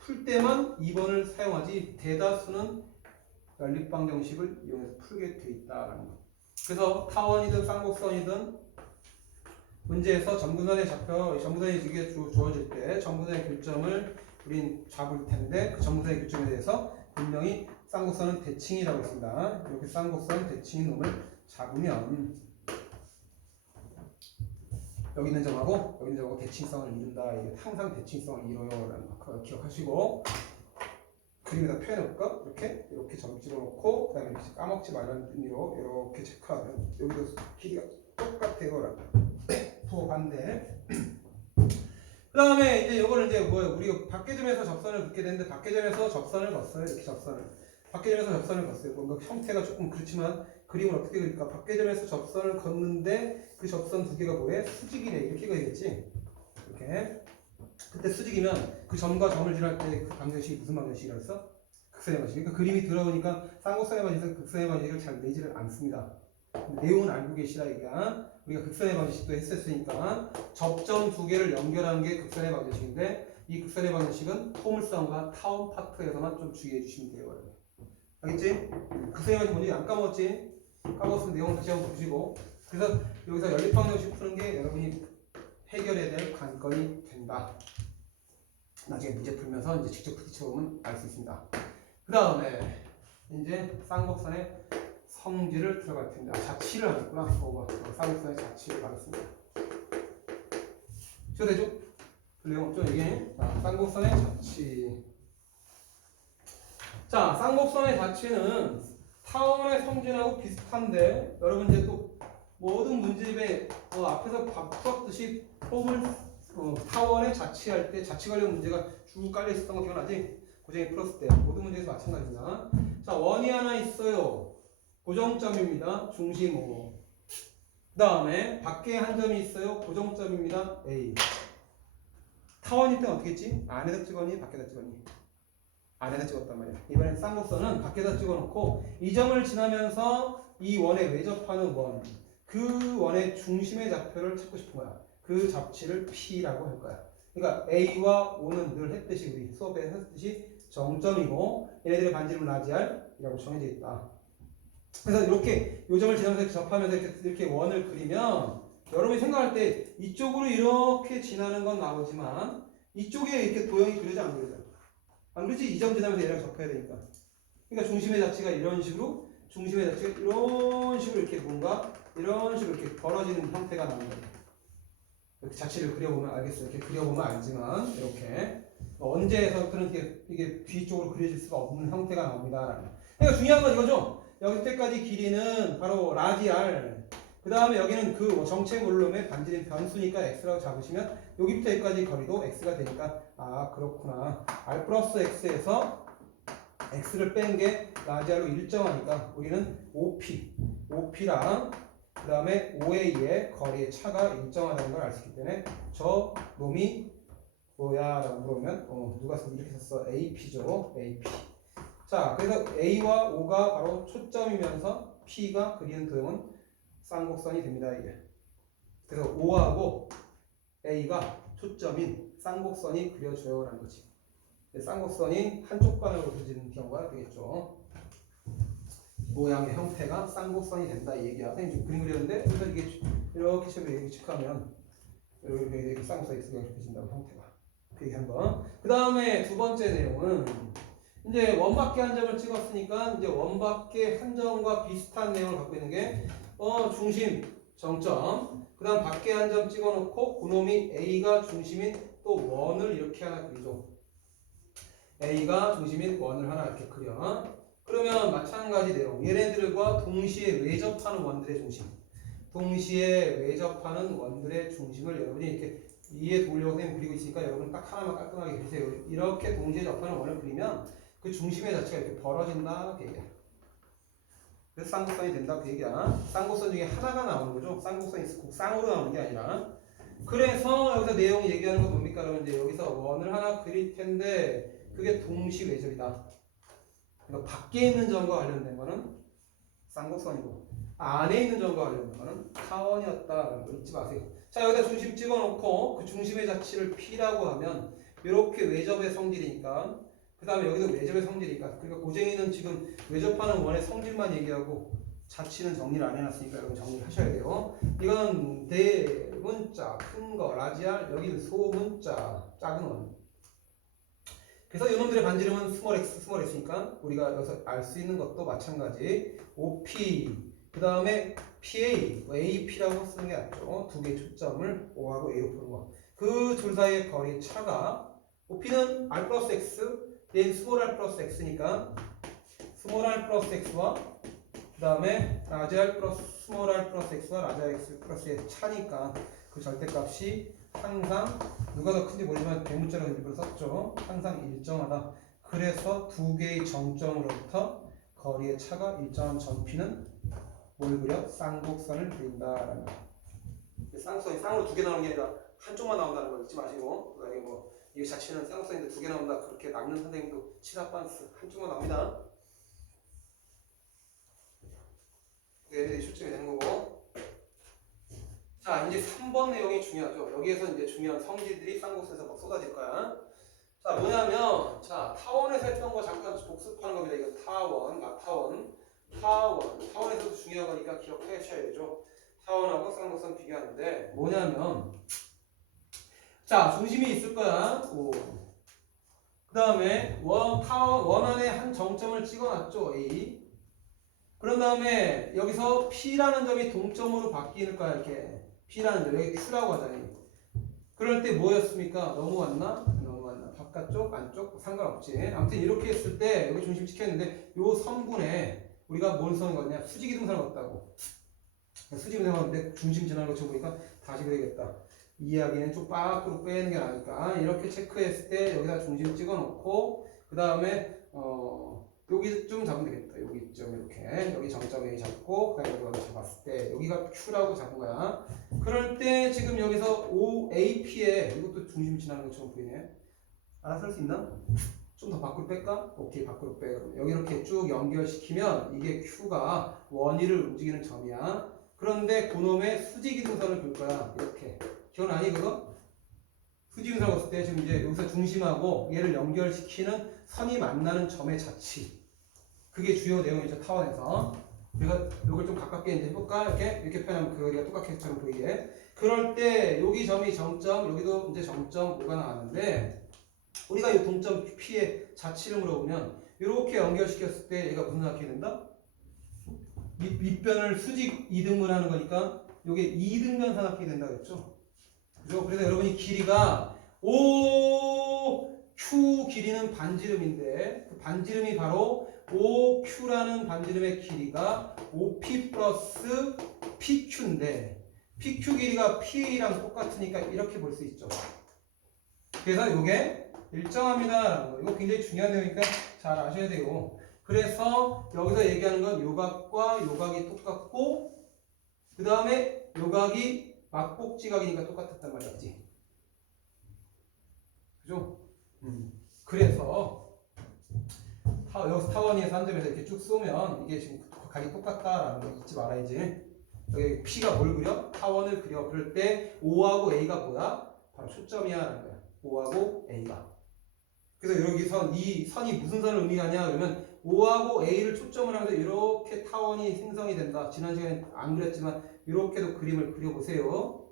풀 때만 2번을 사용하지 대다수는 연립방정식을 이용해서 풀게 돼 있다라는 거. 그래서 타원이든 쌍곡선이든 문제에서 점근선에 점근선이 이게 주어질 때 점근선의 교점을 우린 잡을 텐데 그 점근선의 교점에 대해서 분명히 쌍곡선은 대칭이라고 했습니다. 이렇게 쌍곡선 대칭인 놈을 잡으면 여기 있는 점하고 여기 있는 점하고 대칭성을 이룬다. 이게 항상 대칭성을 이뤄요라는 거 기억하시고 그림에다 표현해볼까? 이렇게 점 찍어놓고 그 다음에 이렇게 까먹지 말라는 의미로 이렇게 체크하면 여기도 길이가 똑같아요. 부호 반대. 그 다음에 이제 이거를 이제 뭐예요? 우리가 밖계점에서 접선을 긋게 되는데 밖계점에서 접선을 걷어요. 이렇게 접선을. 밖계점에서 접선을 걷어요. 뭔가 형태가 조금 그렇지만 그림을 어떻게 그릴까? 밖계점에서 접선을 걷는데 그 접선 두 개가 뭐예요? 수직이래. 이렇게 그리겠지? 이렇게. 그때 수직이면 그 점과 점을 지날 때 그 방정식이 무슨 방정식이라고 했어? 극선의 방정식. 그러니까 그림이 들어오니까 쌍곡선의 방정식은 극선의 방정식을 잘 내지를 않습니다. 내용은 알고 계시라 이가 우리가 극선의 방정식도 했었으니까 접점 두 개를 연결하는 게 극선의 방정식인데 이 극선의 방정식은 포물선과 타원 파트에서만 좀 주의해 주시면 돼요. 여러분. 알겠지? 극선의 방정식 뭔지 안 까먹었지? 까먹었으면 내용을 다시 한번 보시고 그래서 여기서 연립방정식 푸는 게 여러분이 해결해야 될 관건이 된다. 나중에 문제 풀면서 이제 직접 부딪혀보면 알 수 있습니다. 그 다음에 이제 쌍곡선의 성질을 들어갈 텐데 자치를 하겠구나. 쌍곡선의 자치를 가겠습니다. 쉬어되죠? 불리움 없죠 이게? 쌍곡선의 자치. 자, 쌍곡선의 자치는 타원의 성질하고 비슷한데 여러분 이제 또 모든 문제집에 앞에서 풀었듯이 폼을 타원에 자치할 때 자치 관련 문제가 쭉 깔려 있었던 거 기억나지? 고정이 풀었을 때 모든 문제에서 마찬가지입니다. 자, 원이 하나 있어요. 고정점입니다. 중심 O. 그 다음에 밖에 한 점이 있어요. 고정점입니다. A. 타원일 때는 어떻게 했지? 안에다 찍었니? 밖에다 찍었니? 안에다 찍었단 말이야. 이번엔 쌍곡선은 밖에다 찍어놓고 이 점을 지나면서 이 원에 외접하는 원, 그 원의 중심의 좌표를 찾고 싶은 거야. 그 잡지를 P라고 할 거야. 그러니까 A와 O는 늘 했듯이 우리 수업에 했듯이 정점이고 얘네들의 반지름은 라지알이라고 정해져 있다. 그래서 이렇게 요점을 지나면서 접하면서 이렇게 원을 그리면 여러분이 생각할 때 이쪽으로 이렇게 지나는 건 나오지만 이쪽에 이렇게 도형이 그려져 안 그려져? 안 그러지? 이 점 지나면서 얘랑 접해야 되니까. 그러니까 중심의 자체가 이런 식으로 중심의 자체가 이런 식으로 이렇게 뭔가 이런 식으로 이렇게 벌어지는 형태가 나는 거예요. 이렇게 자체를 그려보면 알겠어요. 이렇게 그려보면 알지만 이렇게 언제에서부터는 이게 뒤쪽으로 그려질 수가 없는 형태가 나옵니다. 그러니까 중요한 건 이거죠. 여기 때까지 길이는 바로 라디알. 그 다음에 여기는 그 정체 몰름의 반지름 변수니까 x라고 잡으시면 여기부터 여기까지 거리도 x가 되니까 아 그렇구나. r 플러스 x에서 x를 뺀 게 라디알로 일정하니까 우리는 OP랑 그 다음에 OA의 거리의 차가 일정하다는 걸 알 수 있기 때문에 저 놈이 뭐야? 라고 물으면 누가 이렇게 썼어? AP죠. AP. 자, 그래서 A와 O가 바로 초점이면서 P가 그리는 도형은 쌍곡선이 됩니다. 이게. 그래서 O하고 A가 초점인 쌍곡선이 그려져요. 라는 거지. 쌍곡선이 한쪽 방향으로 그려지는 경우가 되겠죠. 모양의 형태가 쌍곡선이 된다. 이 얘기야. 선생님 지금 그림 그렸는데 그래서 이게 이렇게 처음에 이렇게 체크하면 이렇게 쌍곡선이 그려진다고 형태가. 그 얘기 한 번. 그 다음에 두 번째 내용은 이제 원밖에 한 점을 찍었으니까 이제 원밖에 한 점과 비슷한 내용을 갖고 있는 게 중심, 정점. 그 다음 밖에 한 점 찍어놓고 그놈이 A가 중심인 또 원을 이렇게 하나 그리죠. A가 중심인 원을 하나 이렇게 그려. 그러면 마찬가지 내용. 얘네들과 동시에 외접하는 원들의 중심. 동시에 외접하는 원들의 중심을 여러분이 이렇게 이해 도우려고 선생님 그리고 있으니까 여러분 딱 하나만 깔끔하게 그리세요. 이렇게 동시에 접하는 원을 그리면 그 중심의 자체가 이렇게 벌어진다 그 얘기야. 그래서 쌍곡선이 된다 그 얘기야. 쌍곡선 중에 하나가 나오는 거죠. 쌍곡선이 꼭 쌍으로 나오는 게 아니라. 그래서 여기서 내용 얘기하는 건 뭡니까? 그러면 이제 여기서 원을 하나 그릴 텐데 그게 동시 외접이다. 그러니까 밖에 있는 점과 관련된 거는 쌍곡선이고 안에 있는 점과 관련된 거는 타원이었다라는 거 잊지 마세요. 자, 여기다 중심 찍어놓고 그 중심의 자치를 P라고 하면 이렇게 외접의 성질이니까 그 다음에 여기도 외접의 성질이니까 그러니까 고쟁이는 지금 외접하는 원의 성질만 얘기하고 자치는 정리를 안 해놨으니까 여러분 정리를 하셔야 돼요. 이건 대문자 큰 거 라지알, 여기는 소문자 작은 원. 그래서 이놈들의 반지름은 스몰 x니까 우리가 여기서 알 수 있는 것도 마찬가지 OP 그 다음에 PA, AP라고 쓰는 게 낫죠. 두 개의 초점을 O하고 A로 푸는 거. 그 둘 사이의 거리 차가 OP는 R 플러스 X, 얘는 스몰 R 플러스 X니까 스몰 R 플러스 X와 그 다음에 라지 R 플러스 스몰 R 플러스 X와 라지 R X 플러스의 차니까 그 절대값이 항상 누가 더 큰지 모르지만 대문자로 일부러 썼죠. 항상 일정하다. 그래서 두 개의 정점으로부터 거리의 차가 일정한 점피는 뭘 그려? 쌍곡선을 그린다라는 거. 쌍곡선이 쌍으로 두 개 나오는 게 아니라 한쪽만 나온다는 거 잊지 마시고 그다음에 뭐 이게 자체는 쌍곡선인데 두 개 나온다 그렇게 낚는 선생님도 치사반스 한쪽만 나옵니다. 그게 실증이 되는 거고. 자, 이제 3번 내용이 중요하죠. 여기에서 이제 중요한 성질들이 쌍곡선에서 막 쏟아질 거야. 자, 뭐냐면 자 타원에서 했던 거 잠깐 복습하는 겁니다. 이거 타원, 타원에서도 중요한 거니까 기억하셔야 되죠. 타원하고 쌍곡선 비교하는데 뭐냐면 자 중심이 있을 거야. 그 다음에 원 안에 한 정점을 찍어놨죠. A. 그런 다음에 여기서 P라는 점이 동점으로 바뀌는 거야. 이렇게 P라는 점 여기 Q라고 하잖아요. 그럴 때 뭐였습니까? 넘어갔나? 바깥쪽, 안쪽 상관없지. 아무튼 이렇게 했을 때 여기 중심 찍혔는데 요 선분에 우리가 뭔 선을 걷냐? 수직이동선을 걷다고. 수직이동선을 걷는데 중심 지나는 거 쳐보니까 다시 그려야겠다. 이야기는 좀 밖으로 빼는 게 나으니까 이렇게 체크했을 때 여기다 중심 찍어놓고 그 다음에 여기쯤 잡으면 되겠다. 여기쯤 이렇게 여기 정점 A 잡고 그다음에 여기 잡았을 때 여기가 Q라고 잡은 거야. 그럴 때 지금 여기서 OAP에 이것도 중심 지나는 것처럼 보이네. 알아서 할 수 있나? 좀 더 밖으로 뺄까? 오케이, 밖으로 빼. 그럼 여기 이렇게 쭉 연결시키면 이게 Q가 원위를 움직이는 점이야. 그런데 그놈의 수직이동선을 볼 거야. 이렇게. 기억나니 그거? 수직이동선을 봤을 때 지금 이제 여기서 중심하고 얘를 연결시키는 선이 만나는 점의 자치. 그게 주요 내용이죠, 타원에서. 우리가 이걸 좀 가깝게 이제 해볼까? 이렇게 표현하면 그거가 똑같게처럼 보이게. 그럴 때 여기 점이 정점, 여기도 이제 정점 5가 나왔는데 우리가 이 동점 P의 자치를 물어보면 이렇게 연결시켰을 때 얘가 무슨 생각이 된다? 밑변을 수직 이등분하는 거니까 이게 이등변 삼각형이 된다 그랬죠? 그죠? 그래서 여러분이 길이가 OQ 길이는 반지름인데 그 반지름이 바로 OQ라는 반지름의 길이가 OP 플러스 PQ인데 PQ 길이가 PA랑 똑같으니까 이렇게 볼 수 있죠. 그래서 이게 일정합니다. 이거 굉장히 중요한 내용이니까 잘 아셔야 돼요. 그래서 여기서 얘기하는 건 요각과 요각이 똑같고 그 다음에 요각이 막복지각이니까 똑같았단 말이었지. 그죠? 그래서 여기서 타원위에서 한 점에서 이렇게 쭉 쏘면 이게 지금 각이 똑같다라는 거 잊지 말아야지. 여기 P가 뭘 그려? 타원을 그려. 그럴 때 O하고 A가 뭐야? 바로 초점이야 라는 거야. O하고 A가. 그래서 여기서 이 선이 무슨 선을 의미하냐 그러면 O하고 A를 초점을 하면서 이렇게 타원이 생성이 된다. 지난 시간에 안 그렸지만 이렇게도 그림을 그려보세요.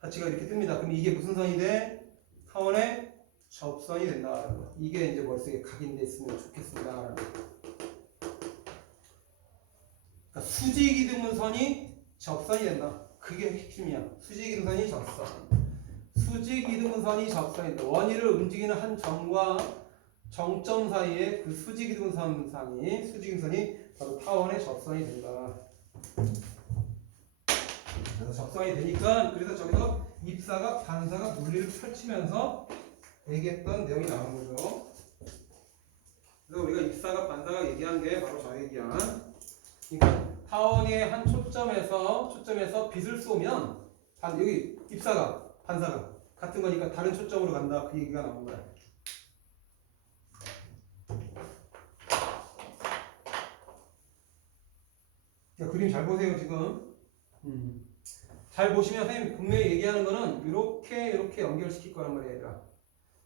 가치가 이렇게 뜹니다. 그럼 이게 무슨 선이 돼? 타원의 접선이 된다. 이게 이제 머릿속에 각인돼 있으면 좋겠습니다. 그러니까 수직이등분선이 접선이 된다. 그게 핵심이야. 수직이등분선이 접선. 수직이등분선이 접선이 된다. 원위를 움직이는 한 점과 정점 사이에 그 수직이등분선이 바로 타원의 접선이 된다. 그래서 접선이 되니까 그래서 저기서 입사각, 반사각 물리를 펼치면서 얘기했던 내용이 나온 거죠. 그래서 우리가 입사각, 반사각 얘기한 게 바로 저 얘기한. 그러니까 타원의 한 초점에서 빛을 쏘면 여기 입사각, 반사각 같은 거니까 다른 초점으로 간다. 그 얘기가 나온 거야. 자, 그림 잘 보세요 지금. 잘 보시면 선생님 분명히 얘기하는 거는 이렇게 연결시킬 거란 말이에요 얘들아.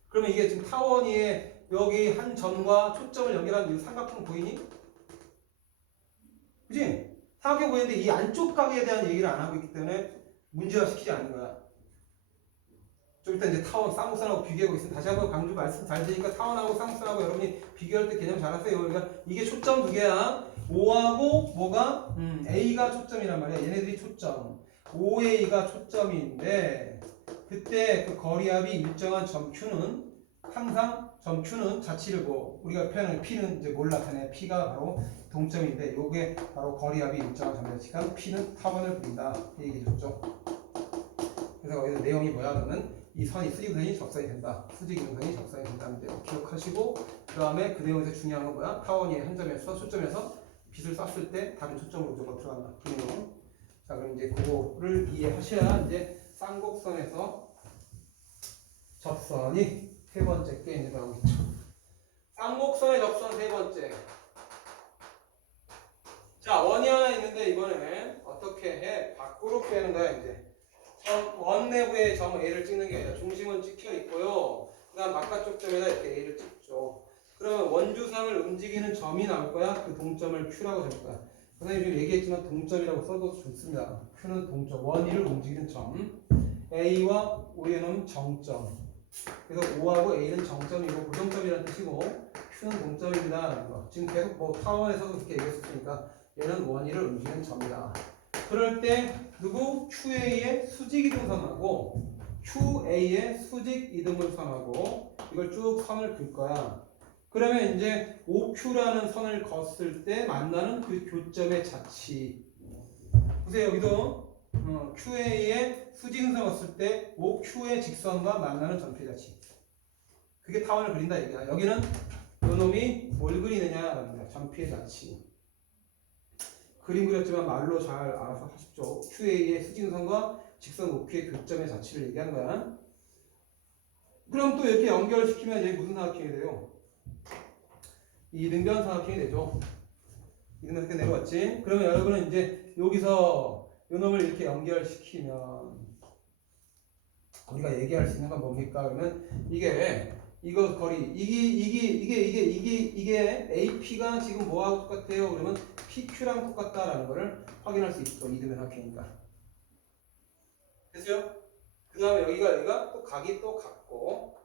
그러면 이게 지금 타원위에 여기 한 점과 초점을 연결하는 이 삼각형 보이니? 그치? 삼각형 보이는데 이 안쪽 각에 대한 얘기를 안 하고 있기 때문에 문제화 시키지 않는 거야. 좀 이따 이제 타원, 쌍곡선하고 비교하고 있으면 다시 한번 강조 말씀 잘 드리니까 타원하고 쌍곡선하고 여러분이 비교할 때 개념 잘 하세요. 그러니까 이게 초점 두 개야. O하고 뭐가? A가 초점이란 말이야. 얘네들이 초점. OA가 초점인데 그때 그 거리압이 일정한 점 Q는 항상 점 Q는 자치를 우리가 표현하는 P는 이제 뭘 나타내? P가 바로 동점인데 요게 바로 거리압이 일정한 점이다. 시간 P는 타원을 그린다. 이 얘기 줬죠. 그래서 거기서 내용이 뭐야? 그러면 이 선이 수직이등선이 접선이 된다. 수직이등선이 접선이 된다는 내용 기억하시고 그 다음에 그 내용에서 중요한 건 뭐야? 타원이 한 점에서 초점에서 빛을 쐈을 때 다른 초점으로 무조건 들어간다. 그 내용. 자, 그럼 이제 그거를 이해하셔야 이제 쌍곡선에서 접선이 세 번째 게 이제 나오겠죠. 쌍곡선의 접선 세 번째. 자, 원이 하나 있는데 이번에 어떻게 해? 밖으로 빼는 거야 이제. 원 내부에 점 A를 찍는 게 아니라 중심은 찍혀 있고요. 그 다음 바깥쪽 점에다 이렇게 A를 찍죠. 그러면 원주상을 움직이는 점이 나올 거야. 그 동점을 Q라고 잡을 거야. 선생님 지금 얘기했지만 동점이라고 써도 좋습니다. Q는 동점, 원위를 움직이는 점. A와 O에는 정점. 그래서 O하고 A는 정점이고 고정점이라는 뜻이고 Q는 동점입니다. 지금 계속 뭐 타원에서도 그렇게 얘기했었으니까 얘는 원위를 움직이는 점이다. 그럴 때 누구? QA의 수직이등선하고 QA의 수직이등분선하고 이걸 쭉 선을 그을 거야. 그러면 이제 OQ라는 선을 걷을 때 만나는 그 교점의 자치. 보세요 여기도 QA의 수직선을 왔을 때 OQ의 직선과 만나는 전피의 자치. 그게 타원을 그린다 얘기야. 여기는 요 놈이 뭘 그리느냐라는 거야. 전피의 자치. 그림 그렸지만 말로 잘 알아서 하십시오. QA의 수직선과 직선 OQ의 교점의 자치를 얘기한 거야. 그럼 또 이렇게 연결시키면 이제 무슨 삼각형이 돼요? 이등변 삼각형이 되죠. 이등변 이렇게 내려왔지. 그러면 여러분은 이제 여기서 요 놈을 이렇게 연결시키면 우리가 얘기할 수 있는 건 뭡니까? 그러면 이거 거리 이게 AP가 지금 뭐하고 똑같아요? 그러면 PQ랑 똑같다라는 거를 확인할 수 있어. 이등변 삼각형이니까. 됐어요? 그 다음에 여기가 또 각이 또 같고,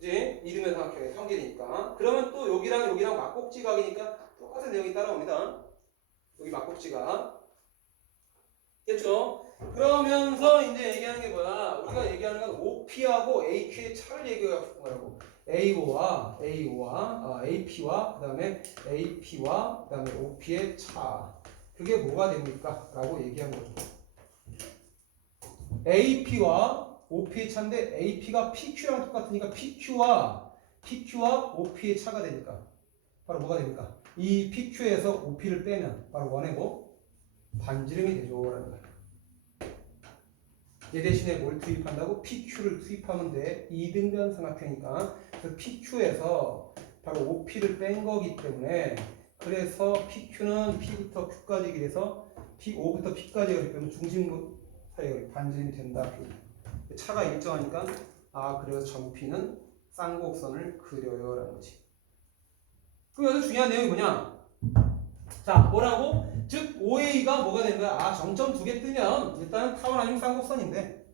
그지? 이등변 삼각형의 평길이니까. 그러면 또 여기랑 막곡지각이니까 똑같은 내용이 따라옵니다. 여기 막곡지각. 됐죠? 그러면서 이제 얘기하는 게 뭐야? 우리가 얘기하는 건 OP하고 AQ의 차를 얘기하고 싶은 거라고. AP와 그 다음에 AP와 그 다음에 OP의 차. 그게 뭐가 됩니까? 라고 얘기한 거죠. AP와 OP의 차인데 AP가 PQ랑 똑같으니까 PQ와 OP의 차가 되니까 바로 뭐가 됩니까? 이 PQ에서 OP를 빼면 바로 원해고 반지름이 되죠. 라는 거야. 얘 대신에 뭘 투입한다고? PQ를 투입하면 돼. 이등변 삼각형이니까. 그래서 PQ에서 바로 OP를 뺀 거기 때문에 그래서 PQ는 P부터 Q까지 길에서 P5부터 P까지 그렇기 때문에 중심 사이에 반지름이 된다. 차가 일정하니까 그래서 점P는 쌍곡선을 그려요 라는 거지. 그럼 여기서 중요한 내용이 뭐냐? 자, 뭐라고? 즉 OA가 뭐가 되는 거야? 정점 두 개 뜨면 일단은 타원 아니면 쌍곡선인데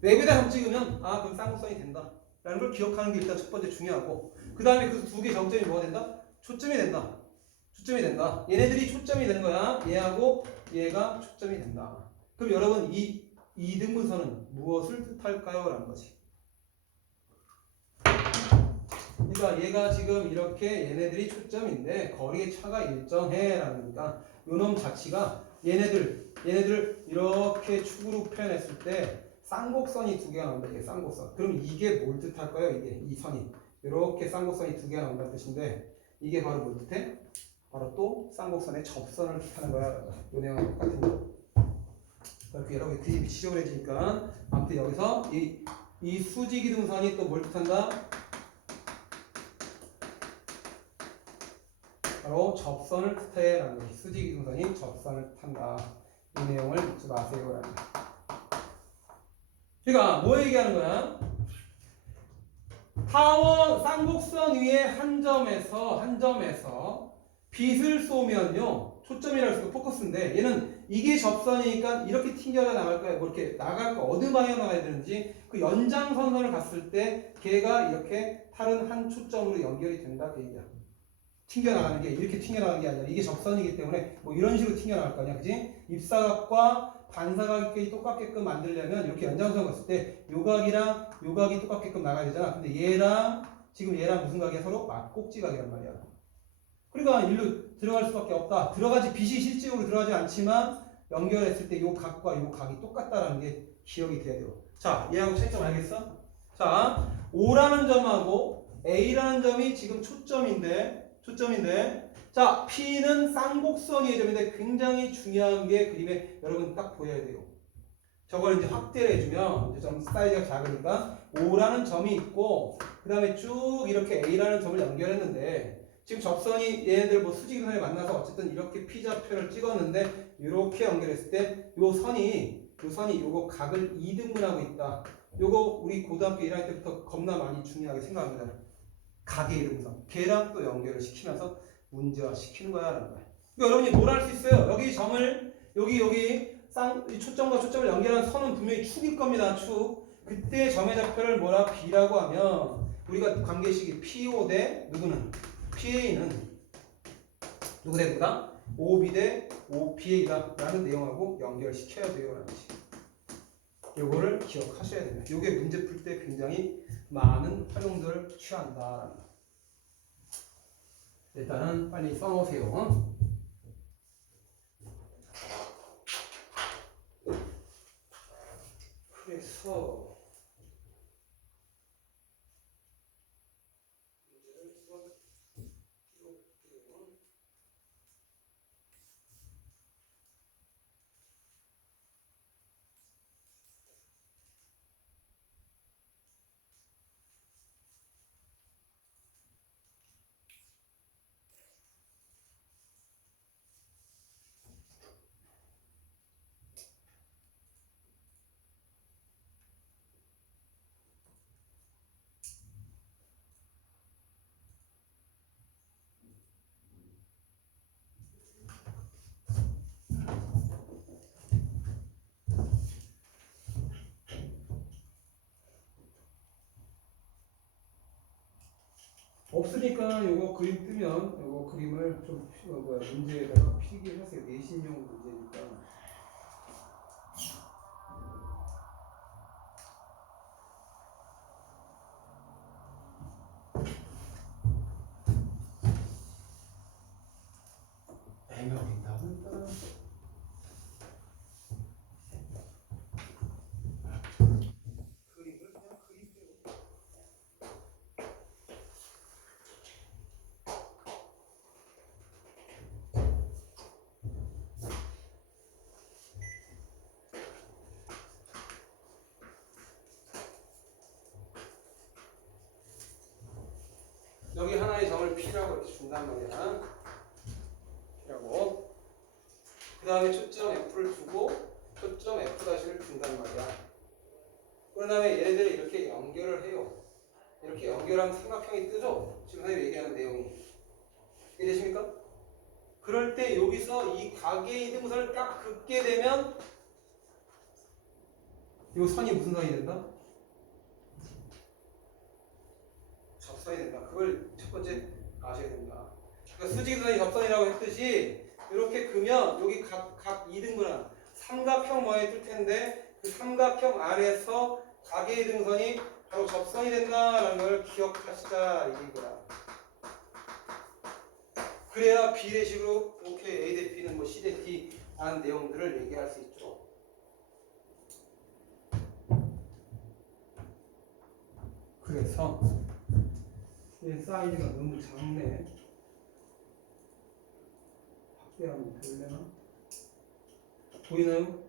외부에다 점 찍으면 그럼 쌍곡선이 된다 라는 걸 기억하는 게 일단 첫 번째 중요하고, 그 다음에 그 두 개 점점이 뭐가 된다? 초점이 된다. 초점이 된다. 얘네들이 초점이 되는 거야. 얘하고 얘가 초점이 된다. 그럼 여러분 이 이등분선은 무엇을 뜻할까요? 라는 거지. 그러니까 얘가 지금 이렇게 얘네들이 초점인데 거리의 차가 일정해 라는 거니까 요놈 자체가 얘네들 이렇게 축으로 표현했을 때 쌍곡선이 두 개가 나온다. 이게 쌍곡선. 그럼 이게 뭘 뜻할까요? 이 선이 이렇게 쌍곡선이 두 개가 나온다는 뜻인데 이게 바로 뭘 뜻해? 바로 또 쌍곡선의 접선을 뜻하는 거야. 요 내용은 똑같은 거. 이렇게 여러 개 그림이 지저분해지니까 아무튼 여기서 이 수직이등선이 또 뭘 뜻한다? 바로 접선을 뜻해 라는 거지. 수직이등선이 접선을 뜻한다. 이 내용을 잊지 마세요 라는 거야. 그러니까 뭐 얘기하는 거야? 타원 쌍곡선 위에 한 점에서 빛을 쏘면요, 초점이라고 해서 포커스인데 얘는 이게 접선이니까 이렇게 튕겨져 나갈 거야. 뭐 이렇게 나갈 거 어느 방향으로 나가야 되는지 그 연장선선을 갔을 때 걔가 이렇게 다른 한 초점으로 연결이 된다 그 얘기야. 튕겨나가는 게 이렇게 튕겨나가는 게 아니라 이게 접선이기 때문에 뭐 이런 식으로 튕겨나갈 거 아니야, 그지? 입사각과 반사각이 똑같게끔 만들려면 이렇게 연장선 갔을 때 요각이랑 요각이 똑같게끔 나가야 되잖아. 근데 지금 얘랑 무슨 각이야? 서로 막곡지각이란 말이야. 그러니까 일로 들어갈 수밖에 없다. 빛이 실질적으로 들어가지 않지만 연결했을 때 요 각과 요 각이 똑같다라는 게 기억이 돼야 돼요. 자, 얘하고 차이점 알겠어? 자, O라는 점하고 A라는 점이 지금 초점인데 자, P는 쌍곡선의 점인데 굉장히 중요한 게 그림에 여러분 딱 보여야 돼요. 저걸 이제 확대를 해주면 이제 좀 사이즈가 작으니까 O라는 점이 있고 그 다음에 쭉 이렇게 A라는 점을 연결했는데 지금 접선이 얘네들 뭐 수직선에 만나서 어쨌든 이렇게 P좌표를 찍었는데 이렇게 연결했을 때 요 선이 요거 각을 2등분하고 있다. 요거 우리 고등학교 1학년 때부터 겁나 많이 중요하게 생각합니다. 각의 이등분. 걔랑 또 연결을 시키면서 문제화 시키는 거야 라는 거야. 그러니까 여러분이 뭘 할 수 있어요? 여기 점을 여기 초점과 초점을 연결한 선은 분명히 축일 겁니다. 축. 그때 점의 좌표를 뭐라 B라고 하면 우리가 관계식이 PO 대 누구는 PA는 누구 대 누구다? OB 대 OPA다 라는 내용하고 연결시켜야 돼요 라는 거지. 요거를 기억하셔야 됩니다. 요게 문제 풀 때 굉장히 많은 활용들을 취한다. 일단은 빨리 써놓으세요. 여기서 문제를 풀어볼게요. 없으니까 요거 그림 뜨면 요거 그림을 좀 문제에다가 필기하세요. 내신용 문제니까. 애매하다 보니까 그림을 그냥 그리세요. 여기 하나의 점을 P라고 이렇게 준단 말이야. P라고. 그 다음에 초점 F를 두고 초점 F''를 준단 말이야. 그 다음에 얘네들을 이렇게 연결을 해요. 이렇게 연결하면 삼각형이 뜨죠? 지금 선생님이 얘기하는 내용이. 이해되십니까? 그럴 때 여기서 이 각의 이등선을 딱 긋게 되면 이 선이 무슨 선이 된다? 접선이 된다. 그걸 첫 번째 아셔야 된다. 그러니까 수직선이 접선이라고 했듯이 이렇게 그면 여기 각 이등분한 삼각형 모양이 뜰 텐데 그 삼각형 안에서 각의 이등선이 바로 접선이 된다라는 걸 기억하시자 이거야. 그래야 비례식으로 오케이 A 대 B는 뭐 C 대 D 라는 내용들을 얘기할 수 있죠. 그래서 얘 사이즈가 너무 작네. 확대하면 될려나? 보이나요?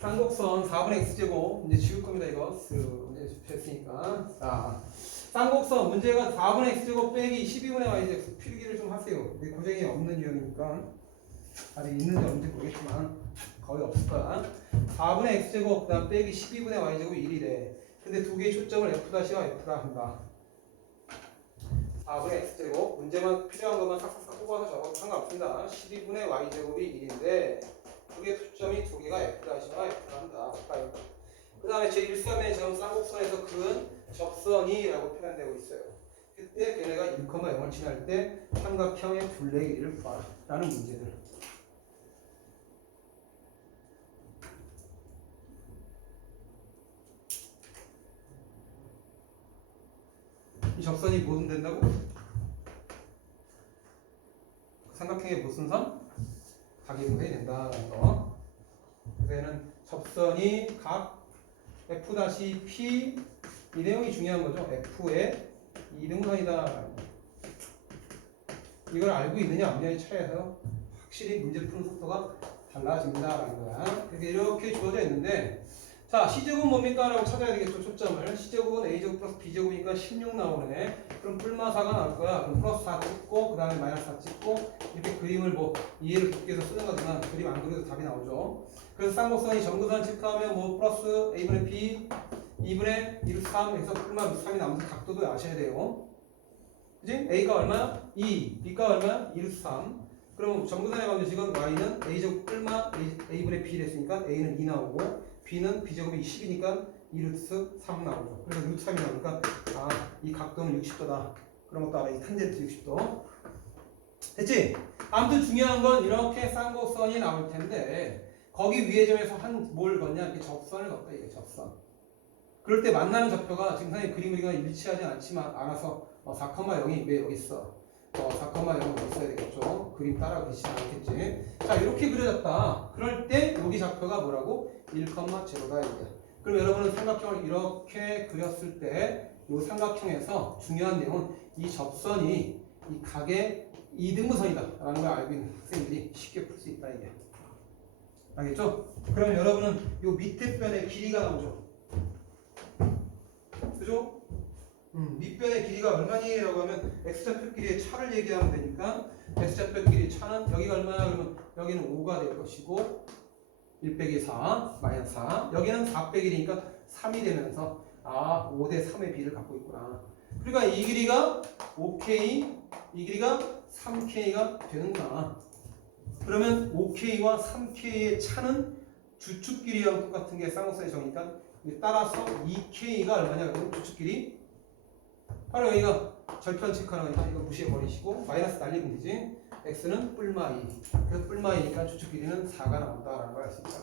쌍곡선 4분의 x제곱 이제 지울 겁니다. 이거 이제 됐으니까. 자, 쌍곡선 문제가 4분의 x제곱 빼기 12분의 y제곱 필기를 좀 하세요. 근데 고정이 없는 유형이니까 아직 있는지 없는지 모르겠지만 거의 없을 거야. 4분의 x제곱 그다음 빼기 12분의 y제곱이 1이래. 근데 두 개의 초점을 F'와 F'라 한다. 4분의 x제곱 문제만 필요한 것만 싹싹싹 뽑아서 적어도 상관없습니다. 12분의 y제곱이 1인데 두 개의 초점이 두 개가 F'와 F'라 한다. 그 다음에 제1삼의 점 쌍곡선에서 그은 접선이라고 표현되고 있어요. 그때 걔네가 1,0을 지날 때 삼각형의 둘레의 길이를 구하라 라는 문제들. 이 접선이 무슨 된다고? 삼각형의 무슨 선? 각이등선이 된다는 거. 그래서 얘는 접선이 각 F-P 이 내용이 중요한 거죠. F의 이등선이다. 이걸 알고 있느냐 없느냐의 차이에서 확실히 문제 푸는 속도가 달라집니다라는 거야. 그래서 이렇게 주어져 있는데 자, C제곱은 뭡니까? 라고 찾아야 되겠죠, 초점을. C제곱은 A제곱 플러스 B제곱이니까 16 나오네. 그럼 뿔마4가 나올 거야. 그럼 플러스 4 찍고, 그 다음에 마이너스 4 찍고, 이렇게 그림을 뭐 이해를 돕기 위해서 쓰는 거지만, 그림 안 그려도 답이 나오죠. 그래서 쌍곡선이 정근선 체크하면 뭐 플러스 A분의 B, 2분의 1루트 3 해서 뿔마 3이 나오면서 각도도 아셔야 돼요. 그지? A가 얼마야? 2, B가 얼마야? 2루트 3. 그럼 정근선의 방정식은 Y는 A제곱 뿔마 A분의 B를 했으니까 A는 2 나오고, B는 B제곱이 10이니까 2루트 3 나오죠. 그래서 루트 3이 나오니까 이 각도는 60도다. 그런 것도 알아. 이 탄젠트 60도. 됐지? 아무튼 중요한 건 이렇게 쌍곡선이 나올 텐데 거기 위에 점에서 뭘 걷냐? 이렇게 접선을 걷다. 이게 접선. 그럴 때 만나는 좌표가 지금 선생님 그림 그리거나 일치하지 않지만 알아서 4,0이 왜 여기 있어? 4,0을 써야 되겠죠. 그림 따라 그리지 않겠지. 자, 이렇게 그려졌다. 그럴 때 여기 좌표가 뭐라고? 1,0다 이게. 그럼 여러분은 삼각형을 이렇게 그렸을 때 이 삼각형에서 중요한 내용은 이 접선이 이 각의 이등분선이다라는 걸 알고 있는 학생들이 쉽게 풀 수 있다 이게. 알겠죠? 그럼 여러분은 이 밑에 변의 길이가 나오죠. 그죠? 밑변의 길이가 얼마니라고 하면 x좌표 길이의 차를 얘기하면 되니까 x좌표 길이의 차는 여기가 얼마나 그러면 여기는 5가 될 것이고 1 빼기 4 마이너스 4 여기는 4 빼기 1이니까 3이 되면서 5 대 3의 비를 갖고 있구나. 그러니까 이 길이가 5K 이 길이가 3K가 되는구나. 그러면 5K와 3K의 차는 주축 길이랑 똑같은 게 쌍곡선의 정이니까 따라서 2K가 얼마냐 그러면 주축 길이 바로 여기가 절편 체크하는 거니까 이거 무시해버리시고 마이너스 날리면 되지. x는 뿔마 2 그래서 뿔마 2니까 주축 길이는 4가 나온다라는 걸 알 수 있다.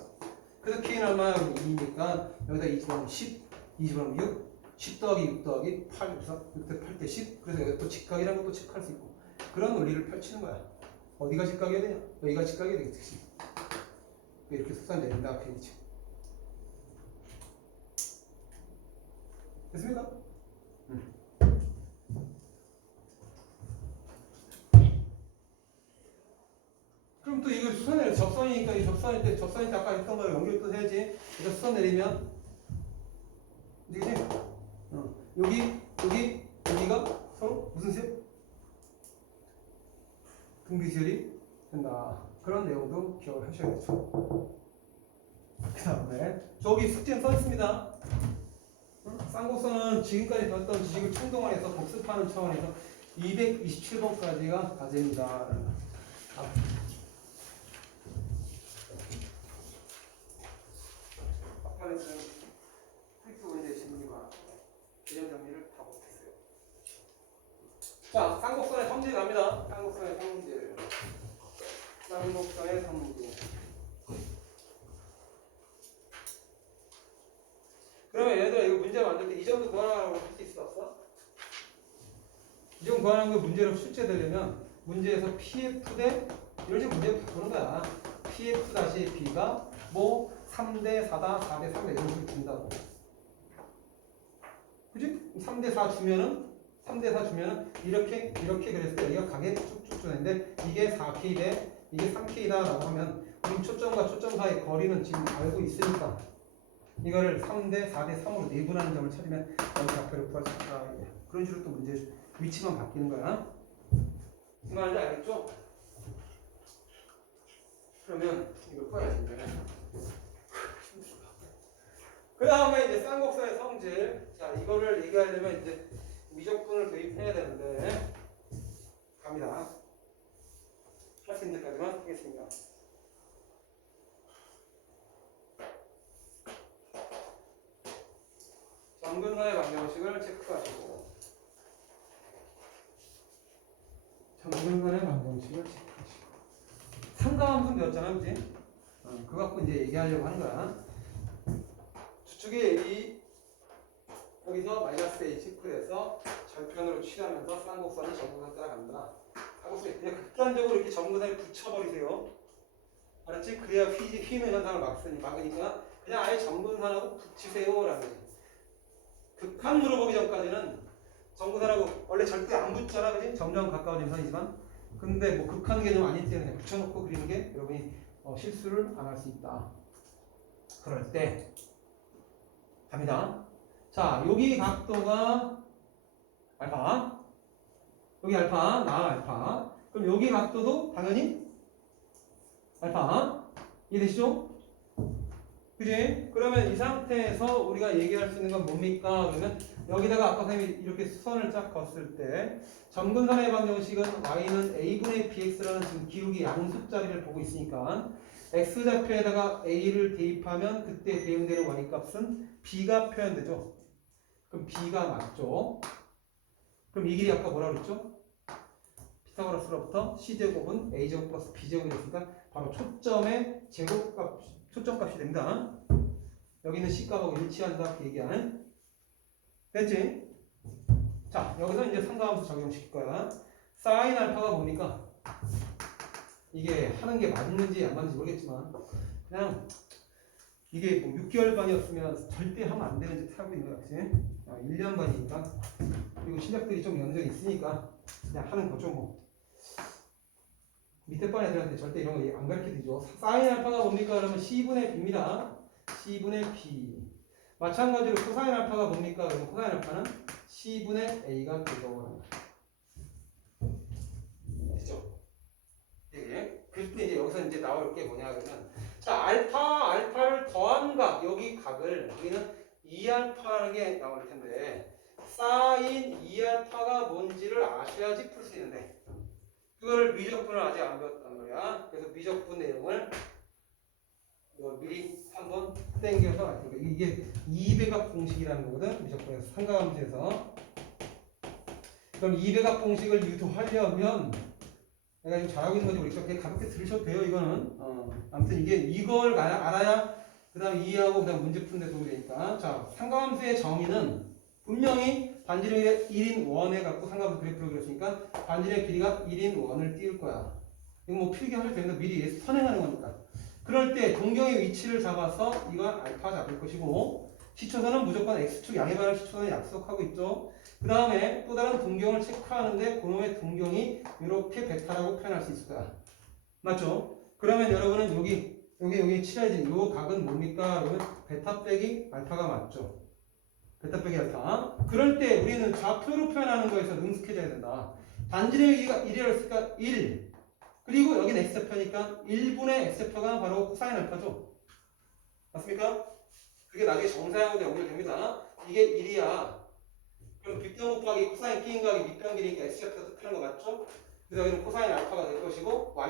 그래서 k는 얼마야? 2니까 여기다 2 집어넣으면 10 2 집어넣으면 6 10 더하기 6 더하기 8 그래서 6대 8대 10 그래서 여기가 또 직각이라는 것도 체크할 수 있고 그런 논리를 펼치는 거야. 어디가 직각이어야 되냐? 여기가 직각이어야 되겠지. 이렇게 속산 내린다 그 얘기지. 됐습니까? 그럼 또 이거 수선 접선이니까 이 접선일 때 아까 했던 거랑 연결 또 해야지. 이거 수선 내리면 이게 여기가 서로 무슨 색? 등비시열이 된다. 그런 내용도 기억을 하셔야겠죠. 그 다음에 저기 숙제는 써 있습니다. 쌍곡선은 지금까지 배웠던 지식을 총동원해서 복습하는 차원에서 227번까지가 과제입니다. 학판에서는 필수 문제 질문이 많았고 개념 정리를 다 못했어요. 자, 쌍곡선의 성질 갑니다. 쌍곡선의 성질. 쌍곡선의 성질. 그러면 얘들아 이거 문제 만들 때 이 정도 구하라고 할 수 있어 없어? 이 정도 구하는 거 문제로 출제되려면 문제에서 PF 대 이런 식으로 문제를 바꾸는 거야. PF-B가 뭐 3대 4다 4대 3다 이런 식으로 준다고. 그지? 3대 4 주면은 이렇게 그랬을 때 여기가 가게 쭉쭉 주는데 이게 4K 대 이게 3K다라고 하면 우리 초점과 초점 사이의 거리는 지금 알고 있으니까 이거를 3대 4대 3으로 내분하는 점을 찾으면 여기 좌표를 구할 수 있다. 그런 식으로 또 문제 위치만 바뀌는 거야. 무슨 말인지 알겠죠? 그러면 이걸 꺼야지. 그 다음에 이제 쌍곡선의 성질. 자, 이거를 얘기하려면 이제 미적분을 도입해야 되는데 갑니다. 할 수 있는 데까지만 하겠습니다. 점근선의 방정식을 체크하시고 점근선의 방정식을 체크하시고 삼가함수 배웠잖아, 그치? 그거 갖고 이제 얘기하려고 하는 거야. 주축이 A 여기서 마이너스 A 체크해서 절편으로 취하면서 쌍곡선이 점근선 따라간다. 쌍곡선이 그냥 극단적으로 이렇게 점근선에 붙여버리세요. 알았지? 그래야 휘는 현상을 막으니까 그냥 아예 점근선하고 붙이세요라는 거지. 극한 물어보기 전까지는 점근선하고 원래 절대 안 붙잖아, 그지? 점점 가까워진 선이지만 근데 뭐 극한 개념 아닐 때는 그냥 붙여놓고 그리는 게 여러분이 실수를 안 할 수 있다. 그럴 때 갑니다. 자, 여기 각도가 알파, 여기 알파, 나 알파. 그럼 여기 각도도 당연히 알파. 이해되시죠? 그지? 그러면 이 상태에서 우리가 얘기할 수 있는 건 뭡니까? 그러면 여기다가 아까 선생님이 이렇게 수선을 쫙 걷을 때 점근선의 방정식은 y는 a분의 bx라는 지금 기울기 양수짜리를 보고 있으니까 x좌표에다가 a를 대입하면 그때 대응되는 y 값은 b가 표현되죠. 그럼 b가 맞죠. 그럼 이 길이 아까 뭐라고 그랬죠? 피타고라스로부터 c제곱은 a제곱 플러스 b제곱이 됐으니까 바로 초점의 초점값이 됩니다. 여기는 c값하고 일치한다 그 얘기하는 됐지? 자, 여기서 이제 삼가함수 적용시킬 거야. 사인 알파가 뭡니까? 이게 하는 게 맞는지 안 맞는지 모르겠지만 그냥 이게 뭐 6개월 반이었으면 절대 하면 안 되는 짓 하고 있는 거야, 그치? 1년 반이니까. 그리고 실력들이 좀 연정이 있으니까 그냥 하는 거죠, 뭐. 밑에 반 애들한테 절대 이런 거 안 가르쳐 드리죠. 사인 알파가 뭡니까? 그러면 C분의 B입니다. C분의 B. 마찬가지로 코사인 알파가 뭡니까? 그러면 코사인 알파는 C분의 A가 되죠. 됐죠? 예. 그럴 때 이제 여기서 이제 나올 게 뭐냐 그러면 자, 알파를 더한 각, 여기 각을 우리는 2알파라는 게 나올 텐데 사인 2알파가 뭔지를 아셔야지 풀 수 있는데 그거를 미적분을 아직 안 배웠단 말이야. 그래서 미적분 내용을 미리 한번 땡겨서 알 테니까 이게 2배각 공식이라는 거거든. 미적분에서 삼각함수에서. 그럼 2배각 공식을 유도하려면 내가 지금 잘하고 있는 건지 모르겠지만 그냥 가볍게 들으셔도 돼요. 이거는 아무튼 이걸 알아야 그 다음에 이해하고 그 다음 문제 푸는 데 도움이 되니까. 자, 삼각함수의 정의는 분명히 반지름의 1인 원에 갖고 삼각함수 그래프로 그렸으니까 반지름의 길이가 1인 원을 띄울 거야. 이거 뭐 필기 하셔도 되는데 미리 선행하는 거니까. 그럴 때 동경의 위치를 잡아서 이건 알파 잡을 것이고 시초선은 무조건 x축 양의 반을 시초선에 약속하고 있죠. 그 다음에 또 다른 동경을 체크하는데 그놈의 동경이 이렇게 베타라고 표현할 수 있을 거야. 맞죠? 그러면 여러분은 여기 칠해진 이 각은 뭡니까? 그러면 베타 빼기 알파가 맞죠? 베타 빼기 알파. 그럴 때 우리는 좌표로 표현하는 거에서 능숙해져야 된다. 반지름의 길이가 1이었으니까 1. 그리고 여기는 x좌표니까 1분의 x좌표가 바로 코사인 알파죠. 맞습니까? 그게 나중에 정사형으로 연결됩니다. 이게 1이야. 그럼 빗변 곱하기 코사인 끼인 각이 밑변 길이니까 x좌표 뜻하는 거 맞죠? 그래서 여기는 코사인 알파가 될 것이고